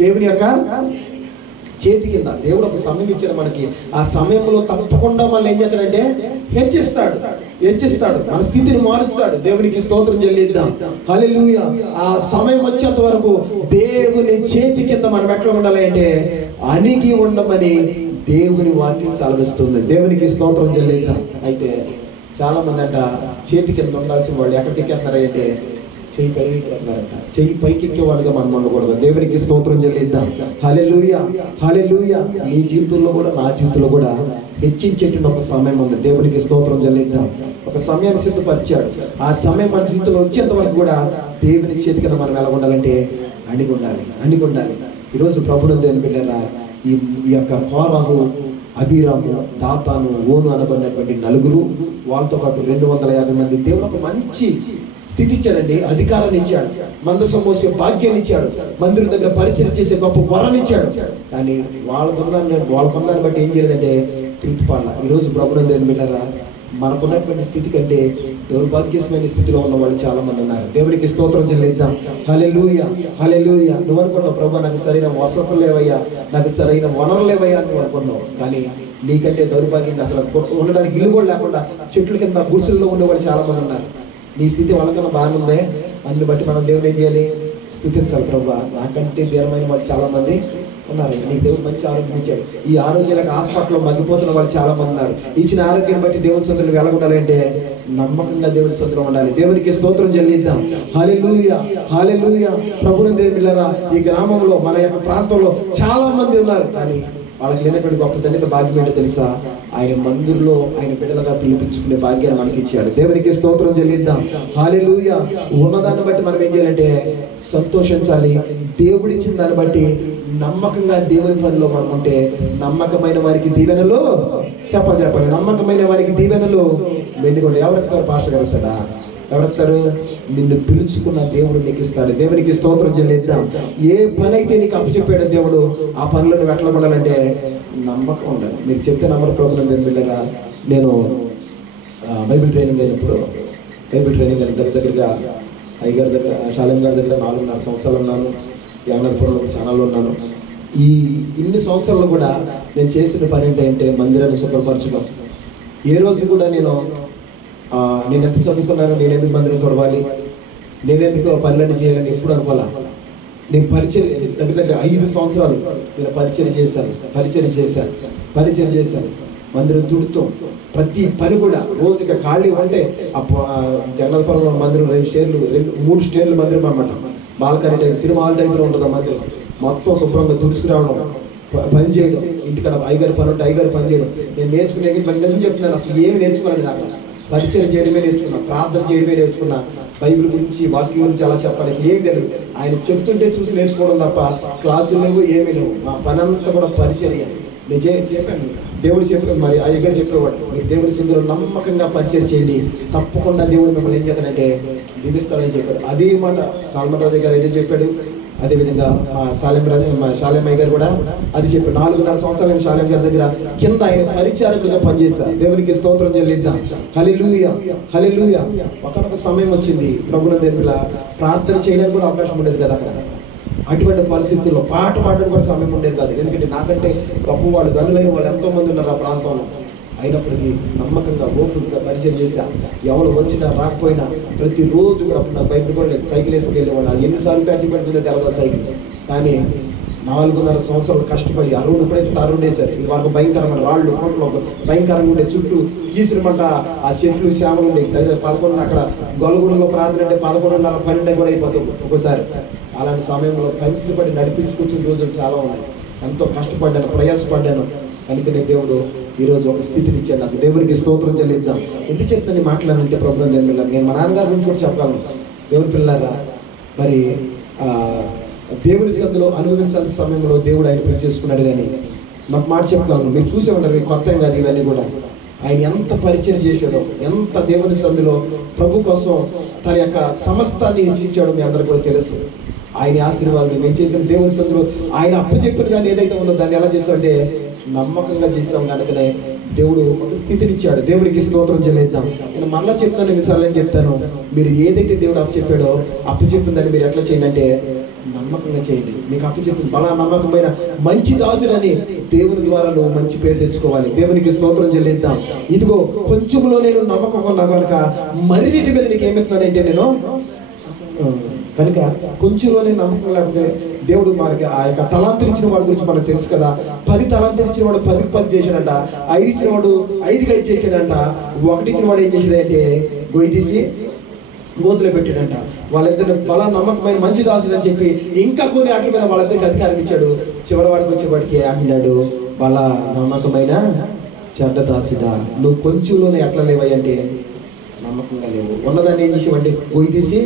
దేవుని యొక్క చేతి కింద. దేవుడు ఒక సమయం ఇచ్చాడు మనకి. ఆ సమయంలో తప్పకుండా మనల్ని ఏం చేస్తాడంటే హెచ్చిస్తాడు, మన స్థితిని మారుస్తాడు. దేవునికి స్తోత్రం చెల్లిద్దాం. హల్లెలూయా. ఆ సమయం వచ్చేంత వరకు దేవుని చేతి కింద మనం ఎట్లా ఉండాలి అంటే అణిగి ఉండమని దేవుని వాక్యం సెలవిస్తుంది. దేవునికి స్తోత్రం చెల్లిద్దాం. అయితే చాలా మంది అంట చేతి కింద ఉండాల్సిన వాళ్ళు ఎక్కడికి ఎక్కేస్తున్నారా అంటే చెయ్యి పైకి ఎక్కేస్తున్నారంట. చెయ్యి పైకి ఎక్కేవాళ్ళుగా మనం ఉండకూడదు. దేవునికి స్తోత్రం చెల్లిద్దాం. హల్లెలూయా, హల్లెలూయా. నీ జీవితంలో కూడా నా జీవితంలో కూడా హెచ్చించేటువంటి ఒక సమయం ఉంది. దేవునికి స్తోత్రం చెల్లిద్దాం. ఒక సమయాన్ని సిద్ధపరిచాడు. ఆ సమయం మన జీవితంలో వచ్చేంత వరకు కూడా దేవుని చేతి కింద మనం ఎలా ఉండాలంటే అణిగి ఉండాలి. ఈరోజు ప్రభునందు దేవుని బిడ్డలారా, ఈ యొక్క కోరహు, అబీరాము, దాతాను, ఓను అనబడినటువంటి నలుగురు, వాళ్ళతో పాటు 250 మంది, దేవుడు ఒక మంచి స్థితి ఇచ్చాడండి. అధికారాన్ని ఇచ్చాడు, మందసం మోసే భాగ్యాన్ని ఇచ్చాడు, మందిరం దగ్గర పరిచయం చేసే గొప్ప వరాన్ని ఇచ్చాడు. కానీ వాళ్ళకున్నాన్ని బట్టి ఏం చేయలేదంటే తృప్తి పడాల. ఈరోజు ప్రభునందు దేవుని బిడ్డలారా, మనకున్నటువంటి స్థితి కంటే దౌర్భాగ్యమైన స్థితిలో ఉన్న వాళ్ళు చాలా మంది ఉన్నారు. దేవునికి స్తోత్రం చెల్లిద్దాం. హల్లెలూయా, హల్లెలూయా. నువ్వు అనుకున్నావు, ప్రభు నాకు సరైన వసతులు లేవయ్యా, నాకు సరైన వనరులు లేవయ్యా నువ్వు అనుకున్నావు. కానీ నీకంటే దౌర్భాగ్యంగా అసలు ఉండడానికి ఇల్లు కూడా లేకుండా చెట్ల కింద గుడిసెల్లో ఉండేవాళ్ళు చాలా మంది ఉన్నారు. నీ స్థితి వాళ్ళకన్నా బాగుందే. అందుని బట్టి మనం దేవుని ఏం చేయాలి? స్తుతించాలి. ప్రభు నాకంటే ధీరమైన వాళ్ళు చాలా మంది ఉన్నారు. నీకు దేవుడు మంచి ఆరోగ్యం ఇచ్చాడు. ఈ ఆరోగ్యాలకు హాస్పిటల్లో మగ్గిపోతున్న వాళ్ళు చాలా మంది ఉన్నారు. ఇచ్చిన ఆరోగ్యాన్ని బట్టి దేవుని సన్నిధిలో ఎలా ఉండాలి అంటే నమ్మకంగా దేవుని సన్నిధిలో ఉండాలి. దేవునికి స్తోత్రం చెల్లిద్దాం. హల్లెలూయా, హల్లెలూయా. ప్రభువుని దేవుని బిడ్డలారా, ఈ గ్రామంలో మన యొక్క ప్రాంతంలో చాలా మంది ఉన్నారు. కానీ వాళ్ళకి లేనటువంటి గొప్ప ధన్యత భాగ్యం ఏంటో తెలుసా? ఆయన మందిరంలో ఆయన బిడ్డలుగా పిలిపించుకునే భాగ్యాన్ని మనకి ఇచ్చాడు. దేవునికి స్తోత్రం చెల్లిద్దాం. హల్లెలూయా. ఉన్నదాన్ని బట్టి మనం ఏం చేయాలంటే సంతోషించాలి. దేవుడిచ్చిన దాన్ని బట్టి నమ్మకంగా దేవుని పనిలో మనం ఉంటే నమ్మకమైన వారికి దీవెనలు చెప్పాలి. నమ్మకమైన వారికి దీవెనలు మెండుకోండి. ఎవరెత్తారు? పాస్టర్ గారు ఎత్తాడా? ఎవరెత్తారు? నిన్ను పిలుచుకున్న దేవుడు నీకు ఇస్తాడు. దేవునికి స్తోత్రం చెల్లిద్దాం. ఏ పని అయితే నీకు అప్పచెప్పాడు దేవుడు, ఆ పనిలో నువ్వు ఎట్లా ఉండాలంటే నమ్మకం ఉండాలి. మీరు చెప్తే నమ్మరు. ప్రభుత్వం దేని బిడ్డరా, నేను బైబిల్ ట్రైనింగ్ అయినప్పుడు దగ్గరగా అయ్యగారి దగ్గర, శాలెం గారి దగ్గర 4.5 సంవత్సరాలు ఉన్నాను. యావనపురంలో ఛానల్లో ఉన్నాను. ఈ ఇన్ని సంవత్సరాలు కూడా నేను చేసిన పని ఏంటంటే మందిరాన్ని శుభ్రపరచడం. ఏ రోజు కూడా నేను ఎంత చదువుకున్నాను, నేను ఎందుకు మందిరం తొడవాలి, నేను ఎందుకు పనులన్నీ చేయాలని ఎప్పుడు అనుకోవాలా. నేను పరిచయం దగ్గర 5 సంవత్సరాలు నేను పరిచయం చేశాను. మందిరం తుడుతూ ప్రతి పని కూడా రోజుగా ఖాళీ ఉంటే జగన్నాథపురంలో మందిరం 3 స్టేర్లు మందిరం అన్నమాట. బాల్కనీ టైప్, సినిమా హాల్ టైప్లో ఉంటుంది ఆ మందిరం. మొత్తం శుభ్రంగా తుడుచుకురావడం, పని చేయడం, ఇంటికాడ అయ్యగారు పని ఉంటే అయ్యగారు పని చేయడం. నేను నేర్చుకునే చెప్తున్నాను, అసలు ఏమి నేర్చుకున్నాను నాకు? పరిచయం చేయడమే నేర్చుకున్నా, ప్రార్థన చేయడమే నేర్చుకున్నా. బైబిల్ గురించి, వాక్యం గురించి అలా చెప్పాలి. అసలు ఏం తెలియదు. ఆయన చెప్తుంటే చూసి నేర్చుకోవడం తప్ప క్లాసులు లేవు, ఏమీ లేవు. మా పని అంతా కూడా పరిచర్య. నేను చెప్పాను, దేవుడు చెప్పాడు, మరి ఆ దగ్గర చెప్పేవాడు, మీరు దేవుని సన్నిధిలో నమ్మకంగా పరిచయం చేయండి, తప్పకుండా దేవుడు మిమ్మల్ని ఏం చేస్తాడంటే దీవిస్తాడని చెప్పాడు. అదే మాట సల్మాన్ రాజా గారు అయితే చెప్పాడు. అదేవిధంగా శాలెమయ్య గారు కూడా అది చెప్పాడు. 4.5 సంవత్సరాలు నేను శాలెం గారి దగ్గర కింద ఆయన పరిచారకులుగా పనిచేశారు. దేవునికి స్తోత్రం చెల్లిద్దాం. హల్లెలూయా, హల్లెలూయా. ఒకనొక సమయం వచ్చింది, ప్రభువుని దేవునిలా ప్రార్థన చేయడానికి కూడా అవకాశం ఉండేది కదా అక్కడ. అటువంటి పరిస్థితుల్లో పాట పాడడానికి కూడా సమయం ఉండేది కాదు. ఎందుకంటే నాకంటే గొప్ప వాళ్ళు, గనులైన వాళ్ళు ఎంతోమంది ఉన్నారు ఆ ప్రాంతంలో. అయినప్పటికీ నమ్మకంగా ఓపికగా పరిచయం చేశా. ఎవరు వచ్చినా రాకపోయినా ప్రతిరోజు కూడా అప్పుడు నాకు బయట కూడా లేదు, సైకిల్ వేసుకుని వెళ్ళేవాడు. ఎన్నిసార్లు ప్యాచి పెడుతుందో తెలదా సైకిల్. కానీ 4.5 సంవత్సరాలు కష్టపడి ఆ రోడ్డు ఇప్పుడైతే తారు రోడ్డు వేశారు. ఇది వరకు భయంకరమైన రాళ్ళు, కొంటలు భయంకరంగా ఉండే, చుట్టూ కీసిరమంట ఆ చెట్లు శ్యామలు ఉండే. 11 అక్కడ గొలగూడలో ప్రార్థన అంటే 11:30, 12 కూడా అయిపోతుంది ఒక్కోసారి. అలాంటి సమయంలో పెన్సిల్ పడి నడిపించుకొచ్చిన రోజులు చాలా ఉన్నాయి. ఎంతో కష్టపడ్డాను, ప్రయాసపడ్డాను. కనుకనే దేవుడు ఈరోజు ఒక స్థితిని ఇచ్చాడు నాకు. దేవునికి స్తోత్రం చెల్లిద్దాం. ఎందుకు చెప్తాను మాట్లాడాలంటే ప్రభుత్వం నేను మా నాన్నగారి గురించి కూడా చెప్పగలను. దేవుని పిల్లలారా, మరి దేవుని సందులో అనుభవించాల్సిన సమయంలో దేవుడు ఆయన పిలిచి చేసుకున్నాడు. కానీ నాకు మాట చెప్పుకోను, మీరు చూసే ఉంటారు, కొత్త కాదు ఇవన్నీ కూడా. ఆయన ఎంత పరిచయం చేశాడో, ఎంత దేవుని సందులో ప్రభు కోసం తన యొక్క సమస్తాన్ని హెచ్చించాడో మీ అందరూ కూడా తెలుసు. ఆయన ఆశీర్వాదం మేము చేసిన దేవుని సందులో ఆయన అప్పచెప్పిన దాన్ని ఏదైతే ఉందో దాన్ని ఎలా చేసామంటే నమ్మకంగా చేసాం. కనుకనే దేవుడు ఒక స్థితినిచ్చాడు. దేవునికి స్తోత్రం చెల్లిద్దాం. నేను మరలా చెప్తాను, ఎన్నిసార్లు చెప్తాను, మీరు ఏదైతే దేవుడు అప్పచెప్పాడో అప్పచెప్పిందని మీరు ఎట్లా చేయండి అంటే నమ్మకంగా చేయండి. మీకు అప్పచెప్పింది బలా నమ్మకమైన మంచి దాసుడని దేవుని ద్వారా నువ్వు మంచి పేరు తెచ్చుకోవాలి. దేవునికి స్తోత్రం చెల్లిద్దాం. ఇదిగో కొంచెంలో నేను నమ్మకంగా ఉన్నా కనుక మరిన్నిటి మీద నీకు ఏమెత్తున్నానంటే నేను కనుక కొంచెంలోనే నమ్మకం లేకపోతే దేవుడు మనకి ఆ యొక్క తలాంతులు ఇచ్చిన వాడి గురించి మనకు తెలుసు కదా. 10 తలాంతులు ఇచ్చిన వాడు 10కి 10 చేశాడంట, 5 ఇచ్చిన వాడు 5కి 5 చేశాడంట, 1 ఇచ్చిన వాడు ఏం చేశాడంటే గొయ్యి తీసి గోతులో పెట్టాడంట. వాళ్ళిద్దరిని బలా నమ్మకమైన మంచి దాసులు అని చెప్పి ఇంకా కొన్ని వాటి మీద వాళ్ళిద్దరికి అధికారం ఇచ్చాడు. చివరి వాడికి వచ్చేవాడికి అంటున్నాడు, బలా నమ్మకమైన చెడ్డ దాసుడా, నువ్వు కొంచెంలోనే ఎట్లా లేవయ్యంటే నమ్మకంగా లేవు. ఉన్నదాన్ని ఏం చేసేవాడి గొయ్యి తీసి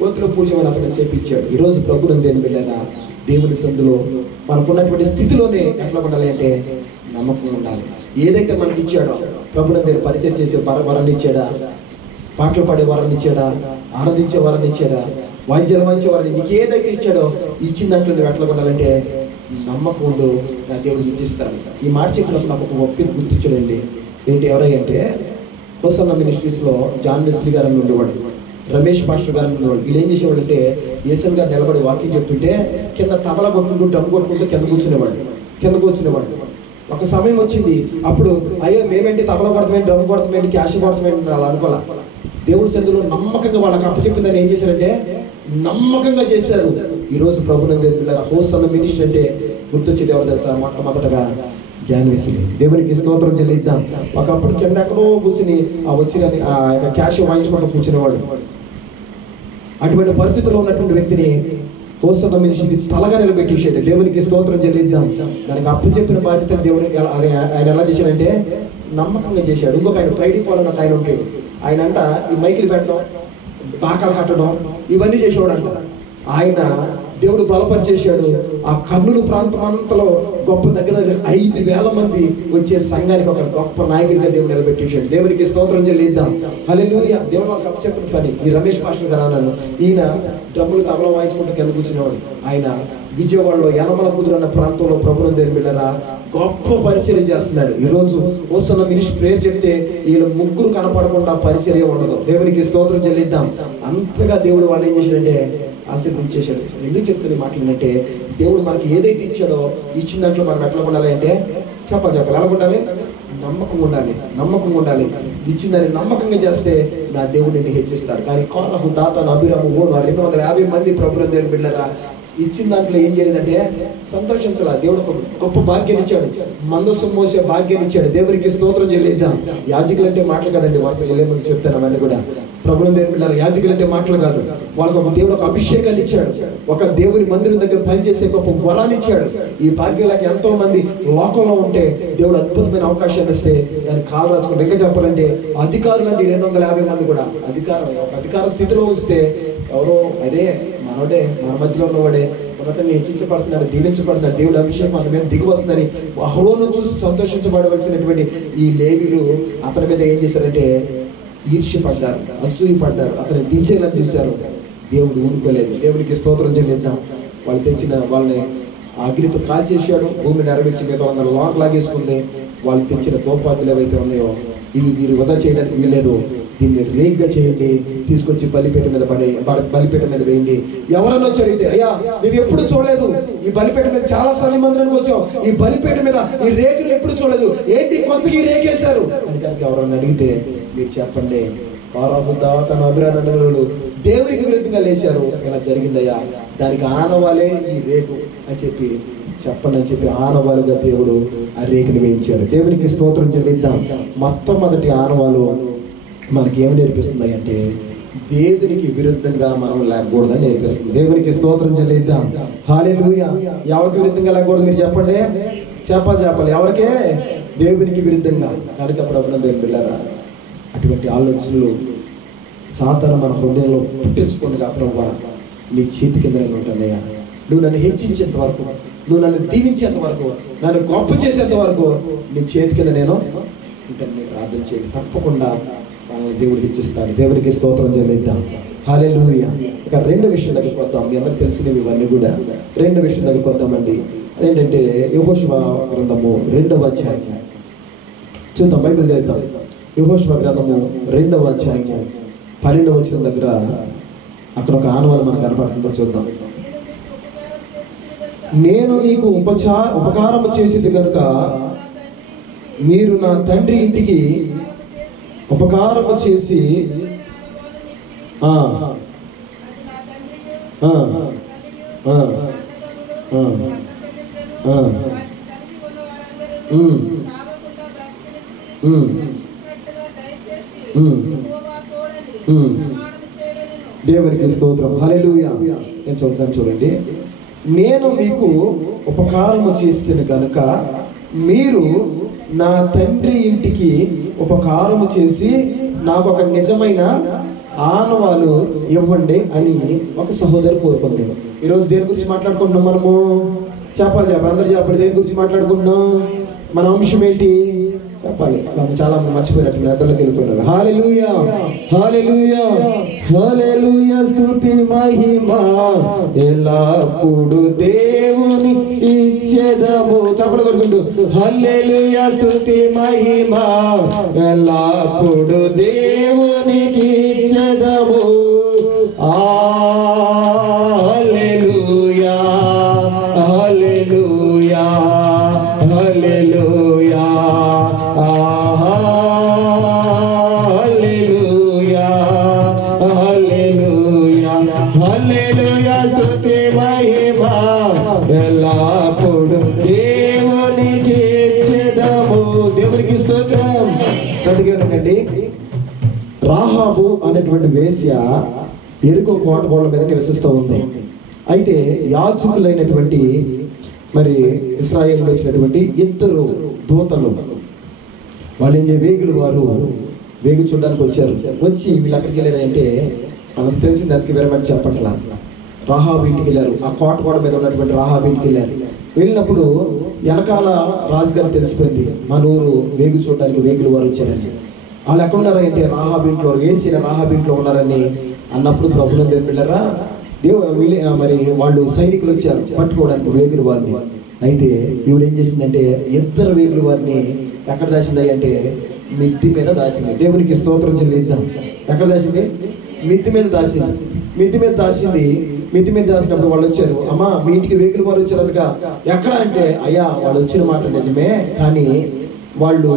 గోతులో పూడ్చమని అతను చెప్పించాడు. ఈరోజు ప్రభుత్వం దేని బిడ్డనా దేవుని సందులో మనకున్నటువంటి స్థితిలోనే ఎట్లా ఉండాలి అంటే నమ్మకంగా ఉండాలి. ఏదైతే మనకి ఇచ్చాడో ప్రభుత్వం దేని పరిచయం చేసే వరాన్ని ఇచ్చాడా, పాటలు పాడే వరాన్ని ఇచ్చాడా, ఆరాధించే వరాన్ని ఇచ్చాడా, వాయిద్యాలు వాయించే వరాన్ని, నీకు ఏదైతే ఇచ్చాడో ఇచ్చిన దాంట్లో నువ్వు ఎట్లా ఉండాలంటే నమ్మకం ఉండు, నా దేవుడికి ఇచ్చిస్తాను. ఈ మాట చెప్పినప్పుడు నాకు ఒక ఒప్పిని గుర్తించడండి. ఏంటి ఎవరంటే హోసన్న మినిస్ట్రీస్లో జాన్ వెస్లీ గారు అని ఉండేవాడు, రమేష్ మాస్టర్ గారు ఉండేవాడు. వీళ్ళు ఏం చేసేవాడు అంటే ఏసన్ గారు నిలబడి వాకింగ్ చెప్తుంటే కింద తబలా కొట్టుకుంటూ డ్రమ్ కొట్టుకుంటూ కింద కూర్చునేవాడు. ఒక సమయం వచ్చింది, అప్పుడు అయ్యో మేమేంటి తబలా కొడతామేంటి, డ్రమ్ కొడతామేంటి, క్యాష్ కొడతామేంటి అలా అనుకోలే. దేవుడి సందులో నమ్మకంగా వాళ్ళకి అప్పచెప్పిందని ఏం చేశారంటే నమ్మకంగా చేశారు. ఈరోజు ప్రభునందు పిల్లల హోసన్న మినిస్ట్రీ అంటే గుర్తొచ్చేది ఎవరు తెలుసా? మొట్టమొదటగా జాన్ వెస్లీ. దేవునికి స్తోత్రం చెల్లిద్దాం. ఒకప్పుడు కింద ఎక్కడో కూర్చుని ఆ వచ్చిన ఆ యొక్క క్యాష్ వాయించుకుంటూ కూర్చునేవాడు. అటువంటి పరిస్థితిలో ఉన్నటువంటి వ్యక్తిని హోసన్న మినిస్ట్రీని తలగా నిలబెట్టేసాడు. దేవునికి స్తోత్రం చెల్లిద్దాం. దానికి అప్పచెప్పిన బాధ్యతను దేవుడు ఆయన ఎలా చేశాడంటే నమ్మకంగా చేశాడు. ఇంకొక ఆయన ఫ్రైడే ఫాలో ఆయన ఉంటాడు. ఆయన అంట ఈ మైకులు పెట్టడం, బాకాలు కట్టడం ఇవన్నీ చేసేవాడు అంట. ఆయన దేవుడు బలపరిచేశాడు. ఆ కర్నూలు ప్రాంతం అంతలో గొప్ప దగ్గర 5,000 మంది వచ్చే సంఘానికి ఒక గొప్ప నాయకుడిగా దేవుడు నిలబెట్టేశాడు. దేవునికి స్తోత్రం చెల్లిద్దాం. హల్లెలూయా. దేవుడు వాళ్ళకి అప్పచెప్పిన పని. ఈ రమేష్ మాస్టర్ గారు అన్నాను, ఈయన డ్రమ్ములు తబలా వాయించుకుంటూ కింద కూర్చునేవాడు. ఆయన విజయవాడలో యనమల కుదురు అన్న ప్రాంతంలో ప్రభుత్వం దేవుని బిడ్డరా గొప్ప పరిచర్య చేస్తున్నాడు. ఈరోజు వస్తున్న మినిస్ట్రీ ప్రేయర్ చెప్తే వీళ్ళు ముగ్గురు కనపడకుండా పరిచర్య ఉండదు. దేవునికి స్తోత్రం చెల్లిద్దాం. అంతగా దేవుడు వాళ్ళు ఏం చేశాడంటే ఆశీర్వదించేశాడు. ఎందుకు చెప్తుంది మాట్లాడినంటే దేవుడు మనకి ఏదైతే ఇచ్చాడో ఇచ్చిన దాంట్లో మనం ఎట్లా ఉండాలి అంటే చెప్పాలి ఎలా ఉండాలి? నమ్మకం ఉండాలి. ఇచ్చిన దాన్ని నమ్మకంగా చేస్తే నా దేవుడు నిన్ను హెచ్చిస్తాడు. కానీ కోరహు, దాతాను, అభిరాము, ఓను 250 మంది ప్రభుత్వం దేవుని బిడ్డరా ఇచ్చిన దాంట్లో ఏం చేయలేదంటే సంతోషించాల. దేవుడు ఒక గొప్ప భాగ్యాన్ని ఇచ్చాడు, మందస్సు మోసే భాగ్యాన్ని ఇచ్చాడు. దేవునికి స్తోత్రం చెల్లిద్దాం. యాజకులు అంటే మాటలు కాదండి, వరుస వెళ్ళే ముందు చెప్తాను అవన్నీ కూడా. ప్రభుత్వం దేవుని బిడ్డరా యాజకులు అంటే మాటలు కాదు. వాళ్ళకి ఒక దేవుడు ఒక అభిషేకాన్ని ఇచ్చాడు, ఒక దేవుని మందిరం దగ్గర పనిచేసే గొప్ప వరాన్ని ఇచ్చాడు. ఈ భాగ్యాలకు ఎంతో మంది లోకంలో ఉంటే దేవుడు అద్భుతమైన అవకాశాన్ని ఇస్తే దాన్ని కాలు రాసుకుంటారు. ఇంకా చెప్పాలంటే అధికారులు అండి 250 మంది కూడా అధికార స్థితిలో వస్తే ఎవరో అరే మనోడే, మన మధ్యలో ఉన్నవాడే ఉన్నతని హెచ్చించబడుతున్నాడు, దీవించబడుతున్నాడు, దేవుడు అభిషేకం అతని మీద దిగి వస్తుందని అహరోను చూసి సంతోషించబడవలసినటువంటి ఈ లేవీలు అతని మీద ఏం చేశారంటే ఈర్ష్యపడ్డారు, అసూయపడ్డారు, అతన్ని దించేయాలని చూశారు. దేవుడు ఊరుకోలేదు. దేవునికి స్తోత్రం చెల్లిద్దాం. వాళ్ళు తెచ్చిన వాళ్ళని అగ్నితో కాల్చేసాడు. భూమి నెరవేర్చి మీద 100 లాక్ లాగేసుకుంది. వాళ్ళు తెచ్చిన గోపాదులు ఏవైతే ఉన్నాయో ఇవి మీరు వృధా చేయడానికి వీల్లేదు, దీన్ని రేగ్గా చేయండి, తీసుకొచ్చి బలిపేట మీద వేయండి. ఎవరన్నా వచ్చి అడిగితే అయ్యా నువ్వు ఎప్పుడు చూడలేదు, ఈ బలిపేట మీద చాలా సార్లు మందిరానికి వచ్చావు, ఈ బలిపేట మీద ఈ రేకులు ఎప్పుడు చూడలేదు, ఏంటి కొత్తగా ఈ రేకేశారు అని కనుక ఎవరన్నా అడిగితే మీరు చెప్పండి, తన అభిరాధనలు దేవునికి విరుద్ధంగా లేచారు, ఇలా జరిగిందయ్యా, దానికి ఆనవాలే ఈ రేకు అని చెప్పి ఆనవాలుగా దేవుడు ఆ రేకుని వేయించాడు. దేవునికి స్తోత్రం చెల్లిద్దాం. మొట్టమొదటి ఆనవాలు మనకి ఏమి నేర్పిస్తుంది అంటే దేవునికి విరుద్ధంగా మనం లేకూడదని నేర్పిస్తుంది. దేవునికి స్తోత్రం చెల్లిద్దాం. హల్లెలూయా. ఎవరికి విరుద్ధంగా లేకూడదు మీరు చెప్పండి. చెప్పాలి ఎవరికే? దేవునికి విరుద్ధంగా. కనుక ప్రభుత్వం దేవుని బిడ్డలారా అటువంటి ఆలోచనలు సాతాను మన హృదయంలో పుట్టించుకోండి. ప్రభువా నీ చేతి కింద నేను ఉంటానయ్యా, నువ్వు నన్ను హెచ్చించేంత వరకు, నువ్వు నన్ను దీవించేంత వరకు, నన్ను గొప్ప చేసేంత వరకు నీ చేతి కింద నేను ఉంటాను. నేను ప్రార్థన చేయండి, తప్పకుండా దేవుడు హెచ్చిస్తాడు. దేవునికి స్తోత్రం చెల్లిద్దాం. హల్లెలూయా. ఇక రెండో విషయం దగ్గరికి వద్దాం. మీ అందరికి తెలిసినవి ఇవన్నీ కూడా. రెండో విషయం దగ్గరికి వద్దామండి. అదేంటంటే యెహోషువ గ్రంథము 2వ అధ్యాయం చూద్దాం. బైబిల్ చదువుతాం. యెహోషువ గ్రంథము 2వ అధ్యాయము 12వ వచనం దగ్గర అక్కడ ఒక ఆనవాలు మనకు కనపడుతుందో చూద్దాం. నేను నీకు ఉపకారం చేసింది కనుక మీరు నా తండ్రి ఇంటికి ఉపకారము చేసి దేవునికి స్తోత్రం. హల్లెలూయా. నేను చెప్తాను చూడండి. నేను మీకు ఉపకారము చేస్తే కనుక మీరు నా తండ్రి ఇంటికి ఉపకారము చేసి నాకు ఒక నిజమైన ఆనవాలు ఇవ్వండి అని ఒక సహోదరు కోరుకుంది. ఈరోజు దేని గురించి మాట్లాడుకుంటున్నాం మనము? చెప్పాలి, అందరూ చెప్పాలి. దేని గురించి మాట్లాడుకుంటున్నాం? మన అంశం ఏంటి చెప్పాలి. చాలా మంది మర్చిపోయినట్టు నిద్రలోకి వెళ్ళిపోయినారు. హల్లెలూయా, హల్లెలూయా, హల్లెలూయా. స్తుతి మహిమ ఎల్లప్పుడు దేవుని ఇచ్చేదము. చప్పట్లు కొట్టుకుంటూ హల్లెలూయా. స్తుతి మహిమ ఎల్లప్పుడు దేవునికి ఇచ్చేదము. హల్లెలూయా, హల్లెలూయా, హల్లెలూయా, హల్లెలూయా, హల్లెలూయా, హల్లెలూయా. స్తుతి మహిమ ఎల్లప్పుడు దేవునికి ఇచ్చేదము. దేవునికి స్తోత్రం. చదివానండి. రాహాబు అనేటువంటి వేశ్య ఎరుకో కోట గోడల మీద నివసిస్తూ ఉంది. అయితే యాజకులైనటువంటి మరి ఇశ్రాయేలులో వచ్చినటువంటి ఇద్దరు దూతలు వాళ్ళు ఏం వేగులు వారు వేగు చూడడానికి వచ్చారు. వచ్చి వీళ్ళు అక్కడికి వెళ్ళారంటే మనకు తెలిసింది దానికి వేరే చెప్పట్లా. రాహాబు ఇంటికి వెళ్ళారు. ఆ కోట గోడ మీద ఉన్నటువంటి రాహాబు ఇంటికి వెళ్ళారు. వెళ్ళినప్పుడు వెనకాల రాజుగారు తెలిసిపోయింది మన ఊరు వేగు చూడడానికి వేగులు వారు వచ్చారని. వాళ్ళు ఎక్కడ ఉన్నారంటే రాహాబు ఇంట్లో, వేసిన రాహాబు ఇంట్లో ఉన్నారని అన్నప్పుడు ప్రభుత్వం తెలిపిళ్ళారా మరి వాళ్ళు సైనికులు వచ్చారు పట్టుకోవడానికి వేగులు వారిని. అయితే ఈవిడ ఏం చేసిందంటే ఇద్దరు వేగులు వారిని ఎక్కడ దాచింది అంటే మిద్ది మీద దాచింది. దేవునికి స్తోత్రం చెల్లిద్దాం. ఎక్కడ దాచింది? మిద్ది మీద దాచింది. మిద్ది మీద దాచింది. మిద్ది మీద దాచినప్పుడు వాళ్ళు వచ్చారు. అమ్మా మీ ఇంటికి వేగులు వారు వచ్చారనుక. ఎక్కడ అంటే అయ్యా వాళ్ళు వచ్చిన మాట నిజమే, కానీ వాళ్ళు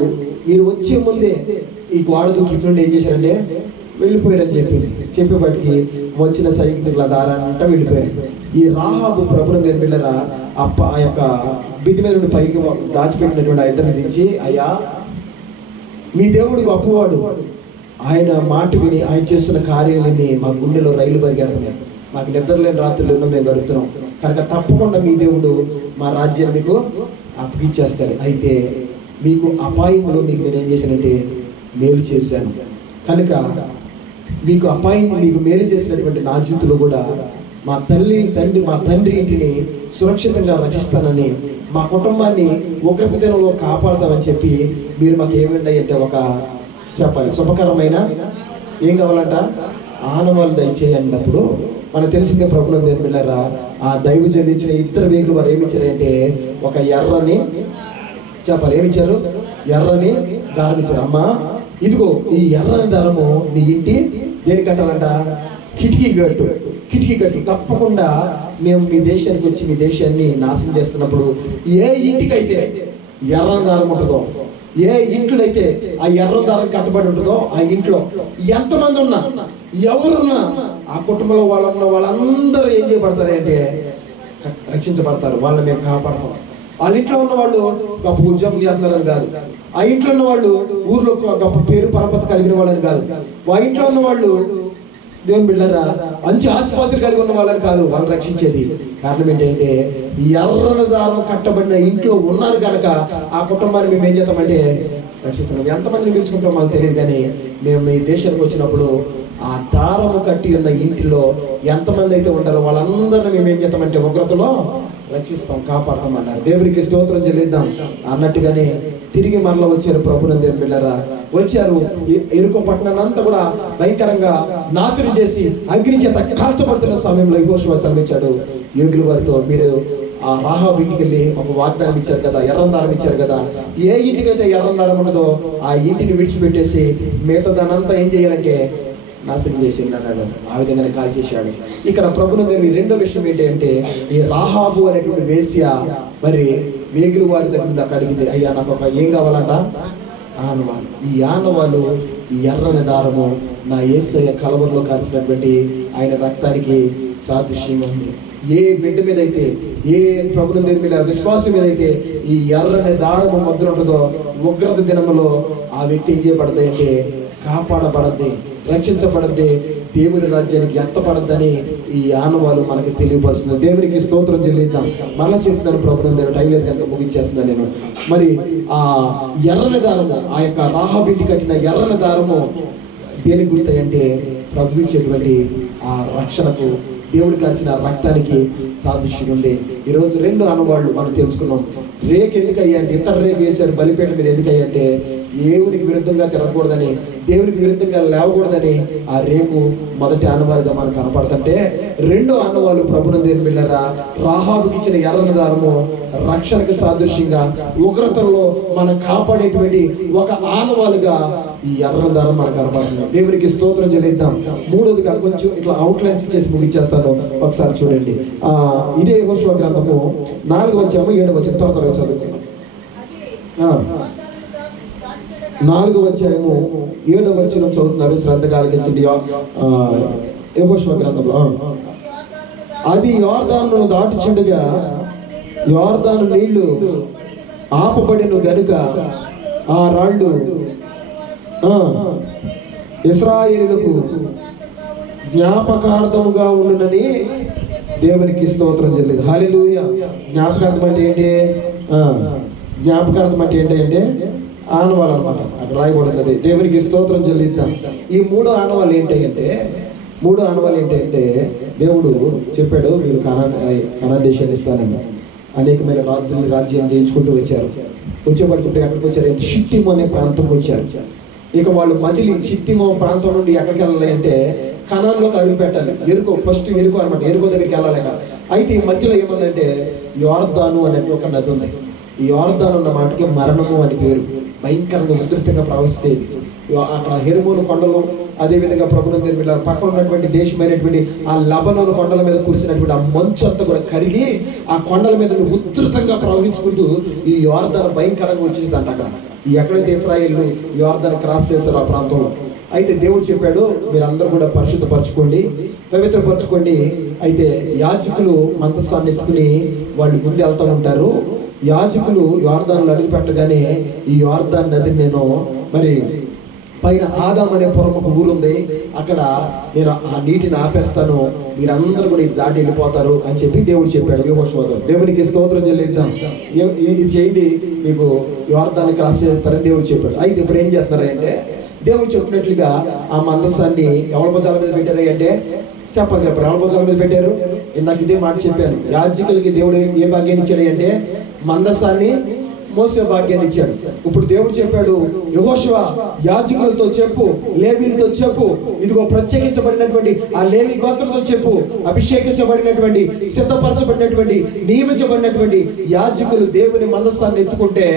మీరు వచ్చే ముందే ఈ గోడ దూకి ఇటు నుండి ఏం చేశారంటే వెళ్ళిపోయారని చెప్పింది. చెప్పేపటికి వచ్చిన సైనికుల దారంతా వెళ్ళిపోయారు. ఈ రాహాబు ప్రభుత్వం దేని వెళ్ళారా ఆ యొక్క బిద్ది మీద నుండి పైకి దాచిపెట్టినటువంటి ఆ ఇద్దరిని దించి, అయ్యా మీ దేవుడు గొప్పవాడు, ఆయన మాట విని ఆయన చేస్తున్న కార్యాలన్నీ మా గుండెలో రైలు పరిగెడుతున్నాయి, మాకు నిద్రలేని రాత్రులు ఎన్నో మేము గడుపుతున్నాం, కనుక తప్పకుండా మీ దేవుడు మా రాజ్యాన్ని మీకు అప్పగిచ్చేస్తాడు. అయితే మీకు అపాయంలో మీకు నేనేం చేశానంటే మేలు చేశాను, కనుక మీకు అపాయాన్ని మీకు మేలు చేసినటువంటి నా జీవితంలో కూడా మా తండ్రి ఇంటిని సురక్షితంగా రక్షిస్తానని, మా కుటుంబాన్ని ఉగ్రత దినంలో కాపాడుతామని చెప్పి మీరు మాకు ఏమండి అంటే ఒక చెప్పాలి శుభకరమైన ఏం కావాలంట ఆనవాళ్ళు దయచేయండి. అప్పుడు మనకు తెలిసిందే ప్రభుత్వం దేని వెళ్ళారా ఆ దైవజనులు ఇచ్చిన ఇద్దరు వేగులు వారు ఏమిచ్చారంటే ఒక ఎర్రని చెప్పాలి ఏమిచ్చారు, ఎర్రని దారం ఇచ్చారు. అమ్మా ఇదిగో ఈ ఎర్రని దారము నీ ఇంటి దేనికి కట్టాలంట, కిటికీ గట్టు తప్పకుండా మేము మీ దేశానికి వచ్చి మీ దేశాన్ని నాశనం చేస్తున్నప్పుడు ఏ ఇంటికైతే ఎర్రని దారం ఉంటుందో, ఏ ఇంట్లో అయితే ఆ ఎర్ర దారం కట్టబడి ఉంటుందో ఆ ఇంట్లో ఎంతమంది ఉన్నా ఎవరున్నా ఆ కుటుంబంలో వాళ్ళందరూ ఏం చేయబడతారు అంటే రక్షించబడతారు. వాళ్ళని మేము కాపాడతాం. వాళ్ళ ఇంట్లో ఉన్న వాళ్ళు గొప్ప ఉద్యోగం చేస్తున్నారని కాదు, ఆ ఇంట్లో ఉన్న వాళ్ళు ఊర్లో గొప్ప పేరు పరపతి కలిగిన వాళ్ళని కాదు, ఆ ఇంట్లో ఉన్న వాళ్ళు దేవుని బిడ్డలారా, మంచి ఆస్తిపాస్తులు కలిగి ఉన్న వాళ్ళని కాదు వాళ్ళని రక్షించేది. కారణం ఏంటంటే ఎర్రని దారం కట్టబడిన ఇంట్లో ఉన్నారు కనుక ఆ కుటుంబాన్ని మేము ఏం చేస్తామంటే రక్షిస్తున్నాం. ఎంతమందిని పిలుచుకుంటాం మాకు తెలియదు, కానీ మేము ఈ దేశానికి వచ్చినప్పుడు ఆ దారము కట్టి ఉన్న ఇంటిలో ఎంతమంది అయితే ఉంటారో వాళ్ళందరినీ మేము ఏం చేస్తామంటే ఉగ్రతలో రక్షిస్తాం, కాపాడతాం అన్నారు. దేవునికి స్తోత్రం చెల్లిద్దాం అన్నట్టుగానే తిరిగి మరలా వచ్చారు ప్రభునందు దేవుని బిడ్డలారా. వచ్చారు, ఎరుకో పట్టణాన్ని అంతా కూడా భయంకరంగా నాశనం చేసి అగ్ని చేత కాల్చబడుతున్న సమయంలో యెహోషువ సెలవిచ్చాడు యోగుల వారితో, మీరు ఆ రాహాబు ఇంటికి వెళ్ళి ఒక వాగ్దానం ఇచ్చారు కదా, ఎర్రందారం ఇచ్చారు కదా, ఏ ఇంటికైతే ఎర్రందారం ఉండదో ఆ ఇంటిని విడిచిపెట్టేసి మిగతా దానంతా ఏం చేయాలంటే నాశనం చేసి అన్నాడు. ఆ విధంగానే కాల్ చేశాడు. ఇక్కడ ప్రభునందు రెండో విషయం ఏంటంటే, ఈ రాహాబు అనేటువంటి వేశ్య మరి వేగుల వారి దగ్గర అడిగింది, అయ్యా నాకు ఒక ఏం కావాలంట, ఆనవాళ్ళు. ఈ ఆనవాళ్ళు ఈ ఎర్రని దారము నా యేసయ్య కలవరలో కాల్చినటువంటి ఆయన రక్తానికి సాదృశ్యంగా ఉంది. ఏ బిడ్డ మీద అయితే, ఏ ప్రభునందు దేవుని మీద విశ్వాసం మీద అయితే ఈ ఎర్రని దారము ముద్ర ఉంటుందో ఉగ్రత దినములో ఆ వ్యక్తి ఏం చేయబడద్ది అంటే కాపాడబడద్ది, రక్షించబడద్ది, దేవుని రాజ్యానికి ఎత్తపడద్దని ఈ ఆనవాళ్ళు మనకి తెలియపరుస్తుంది. దేవునికి స్తోత్రం చెల్లిద్దాం. మరలా చెప్తున్నాను ప్రభునందు దేవుని, టైం లేదు కనుక ముగించేస్తున్నాను నేను. మరి ఆ ఎర్రని దారము, ఆ యొక్క రాహాబు ఇంటి కట్టిన ఎర్రని దారము దేనికి గుర్తు అంటే ప్రభు ఇచ్చేటువంటి ఆ రక్షణకు, దేవుడు కాల్చిన రక్తానికి సాదృశ్యం ఉంది. ఈరోజు రెండు ఆనవాళ్ళు మనం తెలుసుకున్నాం. రేకు ఎందుకు అయ్యంటే, ఇతర రేకు వేశారు బలిపేట మీద ఎందుకు అయ్యంటే దేవునికి విరుద్ధంగా తిరగకూడదని, దేవునికి విరుద్ధంగా లేవకూడదని ఆ రేకు మొదటి ఆనవాలుగా మనకు కనపడుతుంటే, రెండో ఆనవాళ్ళు ప్రభునందు దేవుని బిడ్డలారా రాహాబుకి ఇచ్చిన ఎర్రని దారము రక్షణకు సాదృశ్యంగా ఉగ్రతల్లో మనం కాపాడేటువంటి ఒక ఆనవాలుగా ఈ ఎర్రని దారం మనకు కనపడుతుంది. దేవునికి స్తోత్రం చెల్లిద్దాం. మూడోదిగా కొంచెం ఇట్లా అవుట్లైన్స్ ఇచ్చేసి ముగించేస్తాను, ఒకసారి చూడండి. ఇదే యెహోషువ గ్రంథము 4వ అధ్యాయము 7వ వచనం త్వరగా చదువుతున్నాం. 4వ అధ్యాయము 7వ వచనం చదువుతున్నారు, శ్రద్ధగా ఆలకించండి. యెహోషువ గ్రంథంలో అది యోర్దానును దాటుచుండగా యోర్దాను నీళ్లు ఆపబడిన గనుక ఆ రాళ్ళు ఇశ్రాయేలులకు జ్ఞాపకార్థముగా ఉండునని దేవునికి స్తోత్రం చెల్లింది. హల్లెలూయా. జ్ఞాపకార్థం అంటే ఏంటి? జ్ఞాపకార్థం అంటే ఏంటంటే ఆనవాళ్ళు అనమాట. అక్కడ రాయబడింది. దేవునికి స్తోత్రం చెల్లిద్దాం. ఈ మూడో ఆనవాళ్ళు ఏంటంటే దేవుడు చెప్పాడు, మీరు కనాన్ దేశాన్ని ఇస్తానని. అనేకమైన రాజ్యం జయించుకుంటూ వచ్చారు. వచ్చేపడుతుంటే ఎక్కడికి వచ్చారంటే షిట్టిము అనే ప్రాంతంకి వచ్చారు. ఇక వాళ్ళు మజిలీ షిట్టిము ప్రాంతం నుండి ఎక్కడికి వెళ్ళాలి అంటే కనాన్లోకి అడుగు పెట్టాలి. ఫస్ట్ ఎరుకో అనమాట, ఎరుకో దగ్గరికి వెళ్ళాలి. అయితే ఈ మధ్యలో ఏముందంటే యోర్దాను అనేట్టు ఒక నది ఉంది. ఈ యోర్దాను ఉన్న మాటకి మరణము అని పేరు. భయంకరంగా ఉధృతంగా ప్రవహిస్తేది. అక్కడ హెర్మోను కొండలు, అదేవిధంగా ప్రభునందు దేవుని బిడ్డలారా పక్కన ఉన్నటువంటి దేశమైనటువంటి ఆ లెబనోను కొండల మీద కురిసినటువంటి ఆ మంచు అంతా కూడా కరిగి ఆ కొండల మీద ఉధృతంగా ప్రవహించుకుంటూ ఈ యోర్దాను భయంకరంగా వచ్చేసిందంట. అక్కడ ఎక్కడైతే ఇశ్రాయేలు యోర్దాను క్రాస్ చేశారో ఆ ప్రాంతంలో. అయితే దేవుడు చెప్పాడు, మీరందరూ కూడా పరిశుద్ధపరచుకోండి, పవిత్రపరచుకోండి. అయితే యాజకులు మందసాన్ని ఎత్తుకుని వాళ్ళు ముందు వెళ్తూ ఉంటారు. యాజకులు యోర్దానులు అడుగు పెట్టగానే ఈ యోర్దాన్ నదిని నేను మరి పైన ఆదాం అనే పురం ఒక ఊరుంది, అక్కడ నేను ఆ నీటిని ఆపేస్తాను, మీరందరూ కూడా ఇది దాటి వెళ్ళిపోతారు అని చెప్పి దేవుడు చెప్పాడు యెహోషువతో. దేవునికి స్తోత్రం చెల్లిద్దాం. ఇది చేయండి, మీకు యోర్దాన్ని క్రాస్ చేస్తారని దేవుడు చెప్పాడు. అయితే ఇప్పుడు ఏం చేస్తున్నారంటే దేవుడు చెప్పినట్లుగా ఆ మందసాన్ని ఎవరి భుజాల మీద పెట్టారు అంటే చెప్పాలి. ఎవరి భుజాల మీద పెట్టారు? నాకు ఇదే మాట చెప్పాను. యాజకులకి దేవుడు ఏ భాగ్యాన్ని ఇచ్చాడు అంటే మందసాన్ని మోసే భాగ్యాన్ని ఇచ్చాడు. ఇప్పుడు దేవుడు చెప్పాడు, యెహోషువ యాజకులతో చెప్పు, లేవీలతో చెప్పు, ఇదిగో ప్రత్యేకించబడినటువంటి ఆ లేవి గోత్రంతో చెప్పు, అభిషేకించబడినటువంటి సిద్ధపరచబడినటువంటి నియమించబడినటువంటి యాజకులు దేవుని మందసాన్ని ఎత్తుకుంటే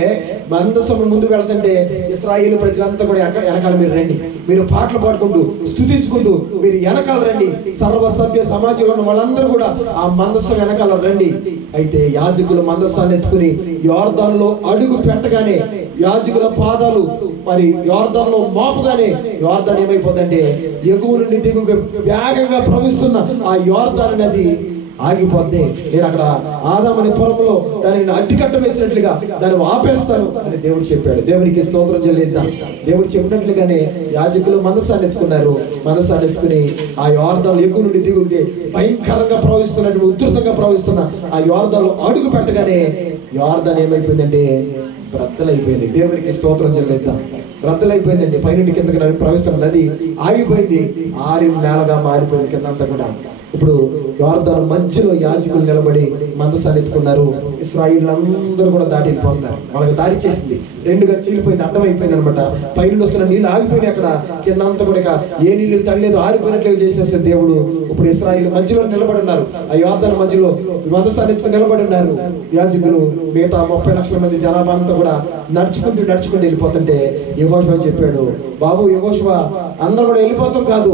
మందసం ముందు వెళ్తుంటే ఇశ్రాయేలు ప్రజలంతా కూడా వెనకాల మీరు రండి, మీరు పాటలు పాడుకుంటూ స్తుతించుకుంటూ మీరు వెనకాల రండి, సర్వ సభ్య సమాజంలో ఉన్న వాళ్ళందరూ కూడా ఆ మందసం వెనకాల రండి. అయితే యాజకులు మందసాన్ని ఎత్తుకుని యోర్దానులో అడుగు పెట్టగానే యాజకుల పాదాలు మరి యోర్దానులో మోపగానే యోర్దాన్ ఏమైపోతుందంటే ఎగువ నుండి దిగువ వేగంగా ప్రవహిస్తున్న ఆ యోర్దాన్ నది ఆగిపోద్ది, నేను అక్కడ ఆదామని పొలంలో దానిని అడ్డుకట్ట వేసినట్లుగా దాన్ని ఆపేస్తాను అని దేవుడు చెప్పాడు. దేవునికి స్తోత్రం చెల్లిద్దాం. దేవుడు చెప్పినట్లుగానే యాజకులు మనసాన్ని ఎత్తుకున్నారు. మనసాన్ని ఎత్తుకుని ఆ యోర్దాను ఎగువ నుండి దిగుకి భయంకరంగా ప్రవహిస్తున్నటువంటి ఉధృతంగా ప్రవహిస్తున్న ఆ యోర్దాను అడుగు పెట్టగానే యోర్దాను ఏమైపోయిందంటే బ్రద్దలైపోయింది. దేవునికి స్తోత్రం చెల్లిద్దాం. బ్రద్దలైపోయిందండి. పైనుండి కిందకి ప్రవహిస్తున్న నది ఆగిపోయింది, ఆరిన నేలగా మారిపోయింది కింద అంతా కూడా. ఇప్పుడు యోర్దాను మధ్యలో యాజకులు నిలబడి మందసాన్ని ఎత్తుకున్నారు. ఇశ్రాయేలీయులందరూ కూడా దాటి వెళ్ళిపోతున్నారు. వాళ్ళకి దారి చేసింది, రెండుగా చీలిపోయింది, అడ్డమైపోయింది అనమాట. పైనుండి వస్తున్న నీళ్ళు ఆగిపోయినాయి, అక్కడ కింద అంతా కూడా ఏ నీళ్ళు తడలేదు, ఆరిపోయినట్లుగా చేసేస్తే దేవుడు. ఇప్పుడు ఇశ్రాయేలు మధ్యలో నిలబడి ఉన్నారు. ఆ యోర్దాను మధ్యలో మందసాన్ని ఎత్తుకుని నిలబడి ఉన్నారు యాజకులు. మిగతా 30 లక్షల మంది జనాభా అంతా కూడా నడుచుకుంటూ వెళ్ళిపోతుంటే యెహోషువ చెప్పాడు, బాబు యెహోషువ, అందరూ కూడా వెళ్ళిపోతాం కాదు,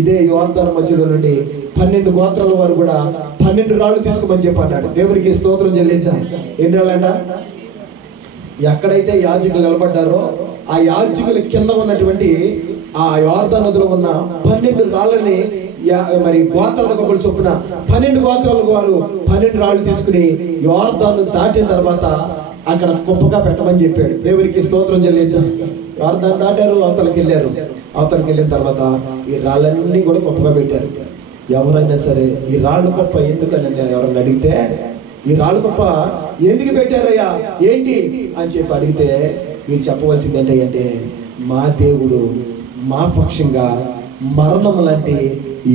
ఇదే యోర్దాను మధ్యలో నుండి 12 గోత్రాల వారు కూడా 12 రాళ్ళు తీసుకోమని చెప్పి అన్నాడు. దేవునికి స్తోత్రం చెల్లిద్దాం. ఎన్ని రాళ్ళంట? ఎక్కడైతే యాజకులు నిలబడ్డారో ఆ యాజకుల కింద ఉన్నటువంటి ఆ యోర్దాను నదిలో ఉన్న 12 రాళ్ళని మరి గోత్రాలకు ఒకటి చొప్పున 12 గోత్రాలకు వారు 12 రాళ్ళు తీసుకుని యోర్దాను దాటిన తర్వాత అక్కడ కుప్పగా పెట్టమని చెప్పాడు. దేవునికి స్తోత్రం చెల్లిద్దాం. యోర్దాను దాటారు, అవతలకి వెళ్ళారు. అవతలకి వెళ్ళిన తర్వాత ఈ రాళ్ళన్నీ కూడా కుప్పగా పెట్టారు. ఎవరైనా సరే ఈ రాళ్ళు కుప్ప ఎందుకని ఎవరైనా అడిగితే, ఈ రాళ్ళు కుప్ప ఎందుకు పెట్టారయ్యా ఏంటి అని చెప్పి అడిగితే మీరు చెప్పవలసింది ఏంటంటే, మా దేవుడు మా పక్షంగా మరణం లాంటి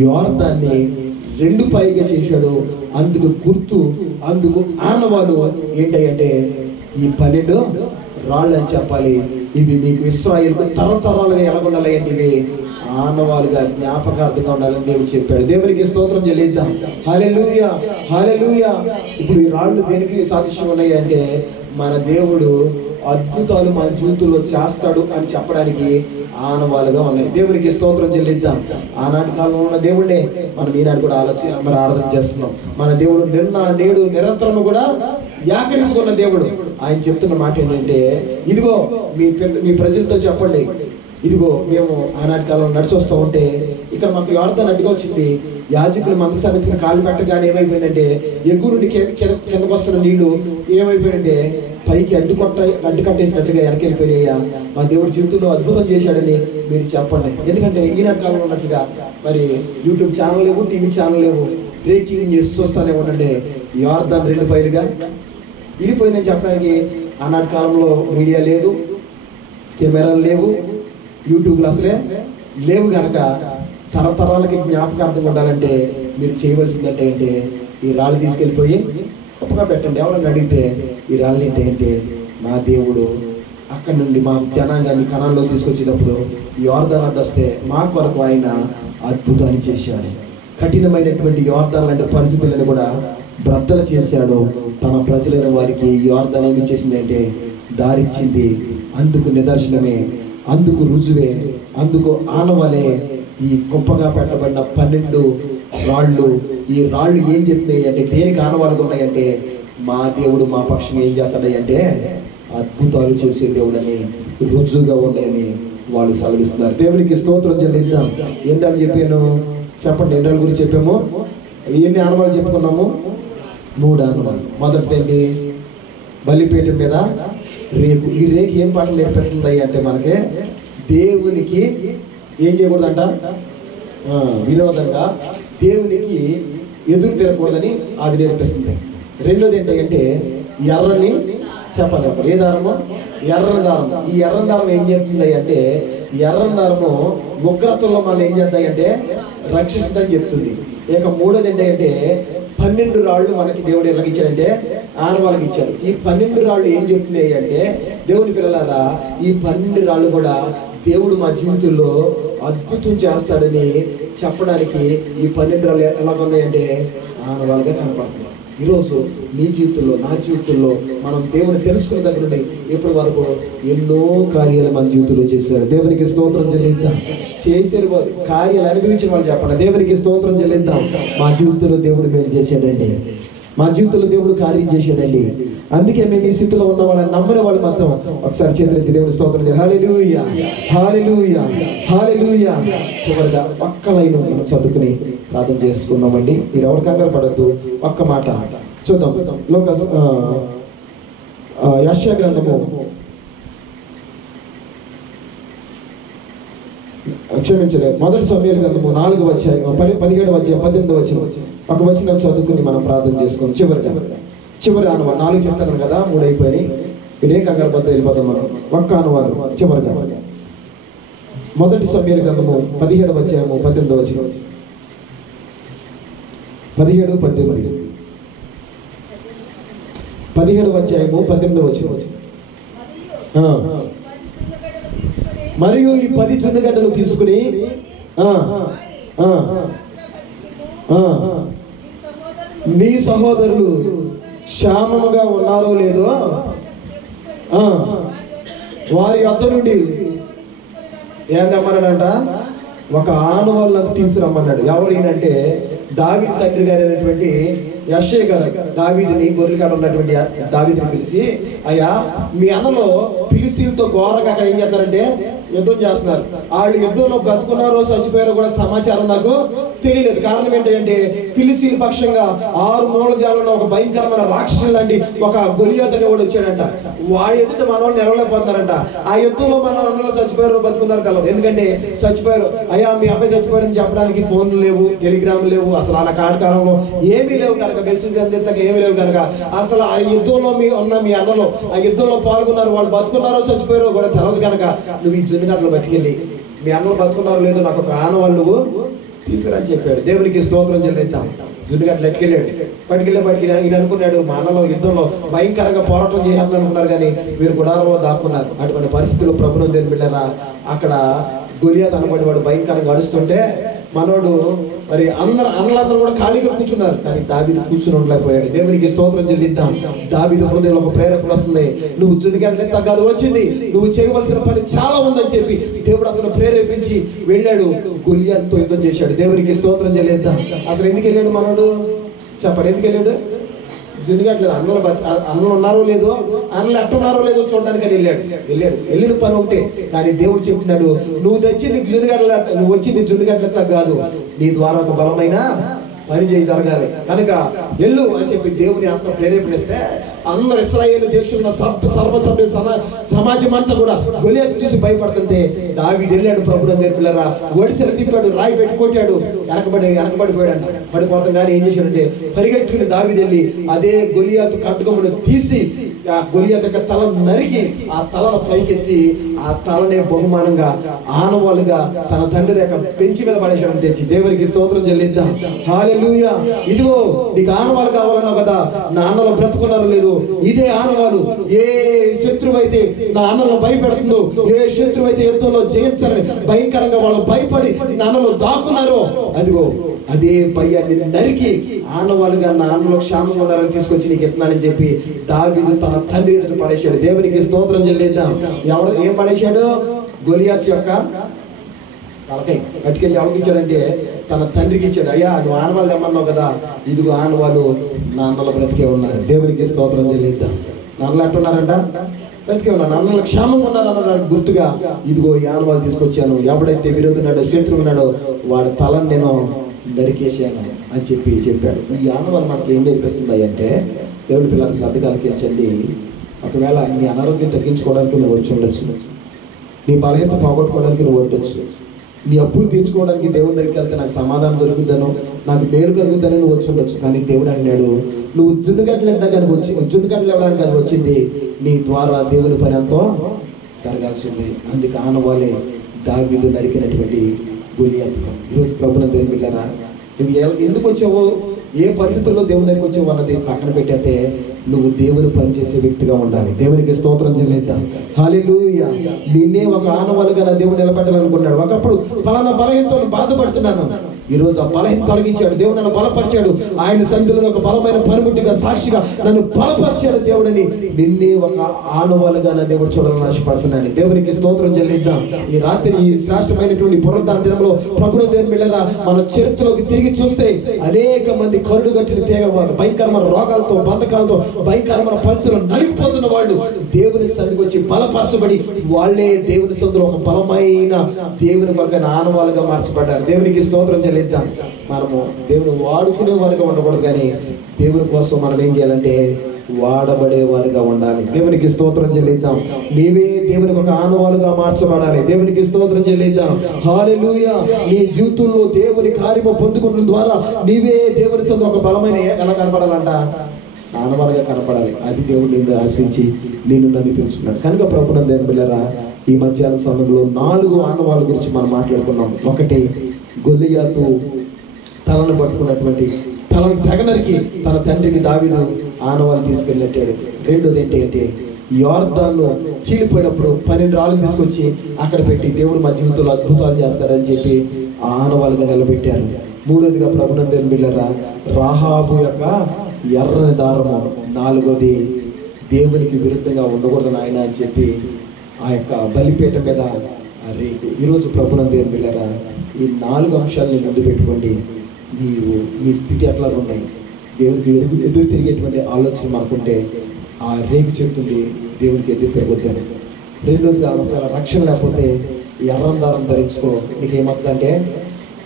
యోర్దాన్ని 2 పైగా చేశాడు, అందుకు గుర్తు, అందుకు ఆనవాలు ఏంటంటే ఈ 12 రాళ్ళు అని చెప్పాలి. ఇవి మీకు ఇశ్రాయేలుకు తరతరాలుగా ఎలాగుండాలి అంటే ఇవి ఆనవాలుగా జ్ఞాపకార్థంగా ఉండాలని దేవుడు చెప్పాడు. దేవునికి స్తోత్రం చెల్లిద్దాం. హల్లెలూయా, హల్లెలూయా. ఇప్పుడు ఈ రాళ్ళు దేనికి సాదృశ్యం ఉన్నాయి అంటే మన దేవుడు అద్భుతాలు మన జీవితంలో చేస్తాడు అని చెప్పడానికి ఆనవాలుగా ఉన్నాయి. దేవునికి స్తోత్రం చెల్లిద్దాం. ఆనాటి కాలంలో ఉన్న దేవుడినే మనం ఈనాడు కూడా మరి ఆరాధన చేస్తున్నాం. మన దేవుడు నిన్న నేడు నిరంతరము కూడా ఏకరీతిగా ఉన్న దేవుడు. ఆయన చెప్తున్న మాట ఏంటంటే, ఇదిగో మీ ప్రజలతో చెప్పండి, ఇదిగో మేము ఆనాటి కాలంలో నడిచొస్తూ ఉంటే ఇక్కడ మాకు యోర్దాను అడ్డుగా వచ్చింది. యాజకులు మందసాన్ని కాలు పెట్టగానే ఏమైపోయిందంటే ఎగువ నుండి కిందకు వస్తున్న నీళ్లు ఏమైపోయిందంటే పైకి అడ్డు కట్టేసినట్లుగా వెనకెళ్ళిపోయినాయ్యా. మా దేవుడి జీవితంలో అద్భుతం చేశాడని మీరు చెప్పండి. ఎందుకంటే ఈనాటి కాలంలో ఉన్నట్లుగా మరి యూట్యూబ్ ఛానల్ లేవు, టీవీ ఛానల్ లేవు, బ్రేకింగ్ న్యూస్ చూస్తూనే ఉండండి. యోర్దాను 2 పైలుగా విడిపోయిందని చెప్పడానికి ఆనాటి కాలంలో మీడియా లేదు, కెమెరాలు లేవు, యూట్యూబ్లు అసలే లేవు. కనుక తరతరాలకి జ్ఞాపకార్థంగా ఉండాలంటే మీరు చేయవలసిందంటే అంటే ఈ రాళ్ళు తీసుకెళ్ళిపోయి గొప్పగా పెట్టండి. ఎవరన్నా అడిగితే ఈ రాళ్ళు ఏంటంటే మా దేవుడు అక్కడి నుండి మా జనాంగాన్ని కణాల్లో తీసుకొచ్చేటప్పుడు యోర్దాను అడ్డు వస్తే మా కొరకు ఆయన అద్భుతాన్ని చేశాడు. కఠినమైనటువంటి యోర్దాను లాంటి పరిస్థితులను కూడా బ్రద్దలు చేశాడు. తన ప్రజలైన వారికి యోర్దాను ఏమి చేసిందంటే దారిచ్చింది. అందుకు నిదర్శనమే, అందుకు రుజువే, అందుకు ఆనవాలే ఈ కుప్పగా పెట్టబడిన 12 రాళ్ళు. ఈ రాళ్ళు ఏం చెప్తున్నాయి అంటే, దేనికి ఆనవాలుగా ఉన్నాయంటే మా దేవుడు మా పక్షంగా ఏం చేస్తాడు అంటే అద్భుతాలు చేసే దేవుడని రుజువుగా ఉన్నాయని వాళ్ళు సెలవిస్తున్నారు. దేవునికి స్తోత్రం చెల్లిద్దాం. ఏంటని చెప్పాను చెప్పండి, ఎన్ని గురించి చెప్పాము, ఎన్ని ఆనవాళ్ళు చెప్పుకున్నాము? 3 ఆనవాళ్ళు. మొదటిది ఏంటి? బలిపీఠం మీద రేకు. ఈ రేకు ఏం పాటలు నేర్పిస్తుంది అంటే మనకి దేవునికి ఏం చేయకూడదంట, విరోధంగా దేవునికి ఎదురు తిరగకూడదని అది నేర్పిస్తుంది. రెండోది ఏంటంటే ఎర్రని చెప్పాలి. ఏ దారము? ఎర్రని దారం. ఈ ఎర్రని దారం ఏం చెప్తుంది అంటే ఎర్రని దారము ఉగ్రతల్లో మనం ఏం చేద్దాయి అంటే రక్షిస్తుందని చెప్తుంది. ఇక మూడోది ఏంటంటే 12 రాళ్ళు మనకి దేవుడు ఎలాగ ఇచ్చాడంటే ఆనవాళ్ళకి ఇచ్చాడు. ఈ 12 రాళ్ళు ఏం చెప్తున్నాయి అంటే దేవుని పిల్లలారా, ఈ 12 రాళ్ళు కూడా దేవుడు మా జీవితంలో అద్భుతం చేస్తాడని చెప్పడానికి ఈ 12 రాళ్ళు ఎలాగున్నాయంటే ఆనవాళ్ళుగా కనపడుతుంది. ఈరోజు నీ జీవితంలో నా జీవితంలో మనం దేవుని తెలుసుకున్న దగ్గర నుండి ఇప్పటి వరకు ఎన్నో కార్యాలు మన జీవితంలో చేశారు. దేవునికి స్తోత్రం చెల్లిద్దాం. చేశారు కార్యాలు అనుభవించిన వాళ్ళు చెప్పండి, దేవునికి స్తోత్రం చెల్లిద్దాం. మా జీవితంలో దేవుడు మేలు చేశాడండి. మా జీవితంలో దేవుడు కార్యం చేశాడండి. అందుకే మేము ఈ స్థితిలో ఉన్న వాళ్ళని నమ్మిన వాళ్ళు మొత్తం ఒకసారి చేతులెత్తి దేవుని స్తోత్రం చేయాలి. హల్లెలూయా, హల్లెలూయా, హల్లెలూయా. చివరిగా ఒక్క లైన్ మనం చదువుకుని ప్రార్థన చేసుకుందామండి. మీరు ఎవరు కంగారు పడద్దు. ఒక్క మాట చూద్దాం. యెషయా గ్రంథము, క్షమించలేదు, మొదటి సమూయేలు గ్రంథము 4వ అధ్యాయం 17వ అధ్యాయం 18వ వచనం ఒక వచనం చదువుకుని మనం ప్రార్థన చేసుకుని చివరి ఆనవాలు 4 చెప్తాను కదా, 3 అయిపోయినాయి. మీరేం కంగారు పద్ద వెళ్ళిపోతాం మనం. ఒక్క ఆనవాలు చివరిగా మొదటి సమూయేలు గ్రంథము 17వ అధ్యాయము 18వ వచనం 17, 18 17వ అధ్యాయము 18వ వచనం. మరియు ఈ 10 జొన్నగడ్డలు తీసుకుని నీ సహోదరులు క్షేమముగా ఉన్నారో లేదో వారి వద్ద నుండి ఏంటమ్మన్నాడంట, ఒక ఆనవాళ్ళు నాకు తీసుకురమ్మన్నాడు. ఎవరు ఈయనంటే దావీదు తండ్రి గారు అయినటువంటి యెషయా గారు దావీదుని, గొర్రెల కాడ ఉన్నటువంటి దావీదుని పిలిచి, అయ్యా మీ అన్నలో ఫిలిస్తీన్లతో ఘోరంగా అక్కడ ఏం చేస్తారంటే యుద్ధం చేస్తున్నారు. వాళ్ళు యుద్ధంలో బతుకున్నారో చచ్చిపోయారో కూడా సమాచారం నాకు తెలియలేదు. కారణం ఏంటంటే ఫిలిస్తీన్ పక్షంగా 6 మూల జాలంలో ఒక భయంకరమైన రాక్షసులు లాంటి ఒక గొలియాతు అనేవాడు వచ్చాడంట. వాడి ఎదుట మన వాళ్ళు నిలవలేకపోతున్నారంట. ఆ యుద్ధంలో మన అన్నలో చచ్చిపోయారో బతుకున్నారు కలదు. ఎందుకంటే చచ్చిపోయారు, అయ్యా మీ అబ్బాయి చచ్చిపోయాడని చెప్పడానికి ఫోన్లు లేవు, టెలిగ్రామ్ లేవు, అసలు అలా కాలంలో ఏమీ లేవు కనుక, మెసేజ్ అందింతక ఏమీ లేవు కనుక అసలు ఆ యుద్ధంలో మీ అన్నలో ఆ యుద్ధంలో పాల్గొన్నారు, వాళ్ళు బతుకున్నారో చచ్చిపోయారో కూడా తెలియదు కనుక నువ్వు ఈ జొన్నగడ్డలు పట్టుకెళ్ళి మీ అన్నలు బతుకున్నారో లేదో నాకు ఒక ఆనవాళ్ళు నువ్వు తీసుకురాని చెప్పాడు. దేవునికి స్తోత్రం చెల్లిద్దాం. జొన్నగడ్డలు పట్టుకెళ్ళి ఈయన అనుకున్నాడు, మా అన్నలో యుద్ధంలో భయంకరంగా పోరాటం చేయాలని అనుకున్నారు, కానీ వీరు గుడారంలో దాక్కున్నారు. అటువంటి పరిస్థితుల్లో ప్రభుత్వం దేని బిడ్డరా అక్కడ గొలియాతు అనబడి వాడు భయంకరంగా అడుస్తుంటే మనోడు మరి అన్నలందరూ కూడా ఖాళీగా కూర్చున్నారు, కానీ దావీదు కూర్చుని ఉండలేకపోయాడు. దేవునికి స్తోత్రం చెల్లిద్దాం. దావీదు హృదయంలో ఒక ప్రేరణ వస్తుంది, నువ్వు జొన్నగడ్డలు తగ్గదు వచ్చింది, నువ్వు చేయవలసిన పని చాలా ఉందని చెప్పి దేవుడు అతను ప్రేరేపించి వెళ్ళాడు, గొలియాతుతో యుద్ధం చేశాడు. దేవునికి స్తోత్రం చెల్లిద్దాం. అసలు ఎందుకు వెళ్ళాడు మనోడు చెప్పాలి? ఎందుకు వెళ్ళాడు? జొన్నగడ్డలేదు, అన్నలు ఉన్నారో లేదో, అన్నలు ఎట్టున్నారో లేదో చూడడానికి వెళ్ళిన పని ఒకటే. కానీ దేవుడు చెప్తున్నాడు, నువ్వు వచ్చింది జొన్నగడ్డలు కాదు, నీ ద్వారా ఒక బలమైన పని జరగాలి కనుక ఎల్లు అని చెప్పి దేవుని ఆత్మ ప్రేరేపణిస్తే అందరు ఇశ్రాయేలు దేశంలో సర్వసభ్య సమాజం అంతా కూడా గొలియాతు చూసి భయపడుతుంటే దావీదు వెళ్ళాడు. ప్రభువుని పిల్లరా ఒడిసెలు తిప్పాడు, రాయి పెట్టి కొట్టాడు, వెనకబడిపోయాడంట. పడిపోతాం కానీ ఏం చేశాడంటే పరిగెట్టుకుని దావీదు వెళ్ళి అదే గొలియాతు కట్టుకొమ్మను తీసి ఆ గొలియాతు యొక్క తల నరికి ఆ తలను పైకెత్తి ఆ తలనే బహుమానంగా ఆనవాలుగా తన తండ్రి యొక్క బెంచి మీద పడేసాడు తెచ్చి. దేవునికి స్తోత్రం చెల్లిద్దాం. హల్లెలూయా. ఇదిగో నీకు ఆనవాలు కావాలన్నావు కదా, నా అన్నలో బ్రతుకున్నారో లేదు, ఇదే ఆనవాలు. ఏ శత్రువు అయితే నా అన్నలో భయపెడుతుందో, ఏ శత్రువు అయితే యుద్ధంలో జయించాలని భయంకరంగా వాళ్ళు భయపడి నా అన్నలో దాక్కున్నారో, అదిగో అదే భయాన్ని నరికి ఆనవాలుగా నా అన్నలో క్షేమంగా ఉన్నారని తీసుకొచ్చి నీకు ఎత్తున్నానని చెప్పి దావీదు తన తండ్రి ఎదుట పడేశాడు. దేవునికి స్తోత్రం చెల్లిద్దాం. ఏం పడేశాడు? గొలియాతు యొక్క తలకై పట్టుకెళ్ళి ఎవరికి ఇచ్చాడంటే తన తండ్రికి ఇచ్చాడు. అయ్యా నువ్వు ఆనవాళ్ళు తెమ్మన్నావు కదా, ఇదిగో ఆనవాళ్ళు నా అన్నలో బ్రతికే ఉన్నారు. దేవునికి స్తోత్రం చెల్లిద్దాం. నాన్నలు ఎట్టున్నారంట? బ్రతికే ఉన్నారు. నాన్నలు క్షేమంగా ఉన్నారన్న గుర్తుగా ఇదిగో ఈ ఆనవాళ్ళు తీసుకొచ్చాను. ఎవడైతే విరోధున్నాడో శత్రువు ఉన్నాడో వాడి తలను నేను నరికేసాను అని చెప్పాడు. ఈ ఆనవాళ్ళు మనకి ఏం నేర్పిస్తుంది అంటే, దేవుడి పిల్లలు శ్రద్ధ కలిగించండి. ఒకవేళ నీ అనారోగ్యం తగ్గించుకోవడానికి నువ్వు వచ్చి ఉండొచ్చు, నీ బలహీనత పోగొట్టుకోవడానికి నువ్వు ఉండొచ్చు, నీ అప్పులు తీర్చుకోవడానికి దేవుని దగ్గరికి వెళ్తే నాకు సమాధానం దొరుకుద్దనో నాకు మేలు కలుగుద్దని నువ్వు వచ్చి ఉండొచ్చు. కానీ దేవుడు అన్నాడు, నువ్వు జొన్నగడ్డలు జొన్నగడ్డలు ఇవ్వడానికి అది వచ్చింది, నీ ద్వారా దేవుని పని ఎంతో జరగాల్సింది. అందుకు ఆనవాలే దావీదు నరికినటువంటి గొలియాతు. ఈరోజు ప్రభువుని దేవుని బిడ్డలారా, నువ్వు ఎందుకు వచ్చావో, ఏ పరిస్థితుల్లో దేవుని దగ్గరికి వచ్చావో అన్నది పక్కన పెట్టేస్తే నువ్వు దేవుని పని చేసే వ్యక్తిగా ఉండాలి. దేవునికి స్తోత్రం చెల్లిద్దాం. హల్లెలూయా. హల్లెలూయా. నిన్నే ఒక ఆనవాలుగా నా దేవుడు నిలబెట్టాలనుకున్నాడు. ఒకప్పుడు ఫలానా బలహీనతో బాధపడుతున్నాను, ఈరోజు ఆ బలహీన తొలగించాడు. దేవుడు నన్ను బలపరిచాడు. ఆయన సన్నిధిలో ఒక బలమైన పనిముట్టిగా సాక్షిగా నన్ను బలపరిచాడు దేవుడిని. నిన్నే ఒక ఆనవాలుగా నా దేవుడు చూడాలని ఆశపడుతున్నాను. దేవునికి స్తోత్రం చెల్లిద్దాం. ఈ రాత్రి ఈ శ్రేష్టమైనటువంటి పునరుద్ధాన దినంలో ప్రభువు దేవుని బిడ్డలారా, మన చరిత్రలోకి తిరిగి చూస్తే అనేక మంది కరుడు గట్టిన తీగ వాళ్ళు, భయంకరమైన రోగాలతో బంధకాలతో భయంకరమైన పరిస్థితులు నలిగిపోతున్న వాళ్ళు దేవుని సన్నిధికి వచ్చి బలపరచబడి వాళ్ళే దేవుని సన్నిధిలో ఒక బలమైన దేవుని కొరకు ఆనవాలుగా మార్చబడ్డారు. దేవునికి స్తోత్రం చెల్లిద్దాం. మనము దేవుని వాడుకునే వారిగా ఉండకూడదు, కానీ దేవుని కోసం మనం ఏం చేయాలంటే వాడబడే వారిగా ఉండాలి. దేవునికి స్తోత్రం చెల్లిద్దాం. నీవే దేవునికి ఒక ఆనవాలుగా మార్చబడాలి. దేవునికి స్తోత్రం చెల్లిద్దాం. హల్లెలూయా. నీ జీవితంలో దేవుని కార్యము పొందుకోవడం ద్వారా నీవే దేవుని సొంత ఒక బలమైన ఎలా కనపడాలంట? ఆనవాలుగా కనపడాలి. అది దేవుడు నిన్ను ఆశించి నిన్ను నన్ను పిలుచుకున్నాడు. కనుక ప్రభునందు దేవుని బిడ్డలారా, ఈ మధ్యాహ్న సమయంలో 4 ఆనవాళ్ళ గురించి మనం మాట్లాడుకున్నాం. ఒకటి, గొల్లియాతు తలను పట్టుకున్నటువంటి తలను తెగనరికి తన తండ్రికి దావీదు ఆనవాళ్ళు తీసుకెళ్ళినట్టాడు. రెండోది ఏంటి అంటే, యోర్దాను చీలిపోయినప్పుడు 12 రాళ్ళు తీసుకొచ్చి అక్కడ పెట్టి దేవుడు మా జీవితంలో అద్భుతాలు చేస్తాడని చెప్పి ఆ ఆనవాళ్ళుగా నిలబెట్టారు. మూడోదిగా ప్రభునందు దేవుని బిడ్డలారా, రాహాబు యొక్క ఎర్రని దారము. నాలుగోది, దేవునికి విరుద్ధంగా ఉండకూడదని ఆయన అని చెప్పి ఆ యొక్క బలిపీఠ మీద ఆ రేకు. ఈరోజు ప్రభునందు దేవుని బిడ్డలారా, ఈ 4 అంశాలని ముందు పెట్టుకోండి. నీ స్థితి ఎట్లా ఉన్నాయి? దేవునికి ఎదురు తిరిగేటువంటి ఆలోచన మనకుంటే ఆ రేకు చెప్తుంది దేవునికి ఎదురు తిరగొద్దని. రెండోదిగా, ఒకవేళ రక్షణ లేకపోతే ఎర్రం దారం ధరించుకో, నీకేమవుతుందంటే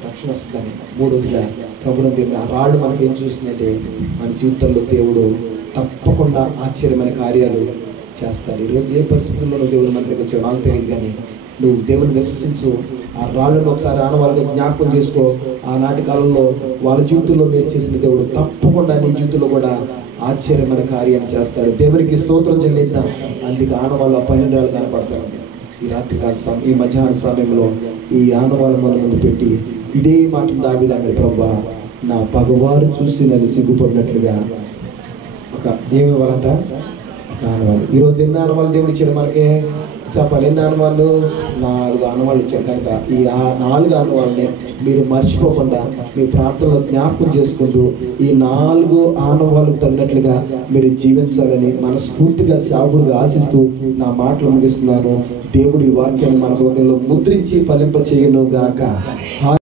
రక్షణ వస్తుందని. మూడోదిగా, ప్రభువుని దేవుడు ఆ రాళ్ళు మనకి ఏం చూస్తుందంటే మన జీవితంలో దేవుడు తప్పకుండా ఆశ్చర్యమైన కార్యాలు చేస్తాడు. ఈరోజు ఏ పరిస్థితుల్లో దేవుని మందిరికి వచ్చావు నాకు తెలియదు, కానీ నువ్వు దేవుని విశ్వసించు. ఆ రాళ్ళను ఒకసారి ఆనవాళ్ళుగా జ్ఞాపకం చేసుకో. ఆనాటి కాలంలో వాళ్ళ జీవితంలో మీరు చేసిన దేవుడు తప్పకుండా నీ జీవితంలో కూడా ఆశ్చర్యమైన కార్యాన్ని చేస్తాడు. దేవునికి స్తోత్రం చెల్లిద్దాం. అందుకే ఆనవాళ్ళు 12 రాళ్ళు కనపడతారండి. ఈ రాత్రికాల ఈ మధ్యాహ్న సమయంలో ఈ ఆనవాళ్ళ మన ముందు పెట్టి ఇదే మాట దావీదు అన్నాడు, ప్రభువా నా పగవారు చూసి నన్ను సిగ్గుపడినట్లుగా ఒక ఏమి ఇవ్వాలంట? ఒక ఆనవాళ్ళు. ఈరోజు ఎన్ని ఆనవాళ్ళు దేవుడు ఇచ్చాడు మనకే చెప్పాలి. ఎన్ని ఆనవాళ్ళు? 4 ఆనవాళ్ళు ఇచ్చాడు. కనుక ఈ 4 ఆనవాళ్ళని మీరు మర్చిపోకుండా మీ ప్రార్థనలో జ్ఞాపకం చేసుకుంటూ ఈ 4 ఆనవాళ్ళకు తగినట్లుగా మీరు జీవించాలని మనస్ఫూర్తిగా సేవకుడిగా ఆశిస్తూ నా మాటలు ముగిస్తున్నాను. దేవుడి వాక్యాన్ని మన హృదయంలో ముద్రించి ఫలింప చేయను గాక.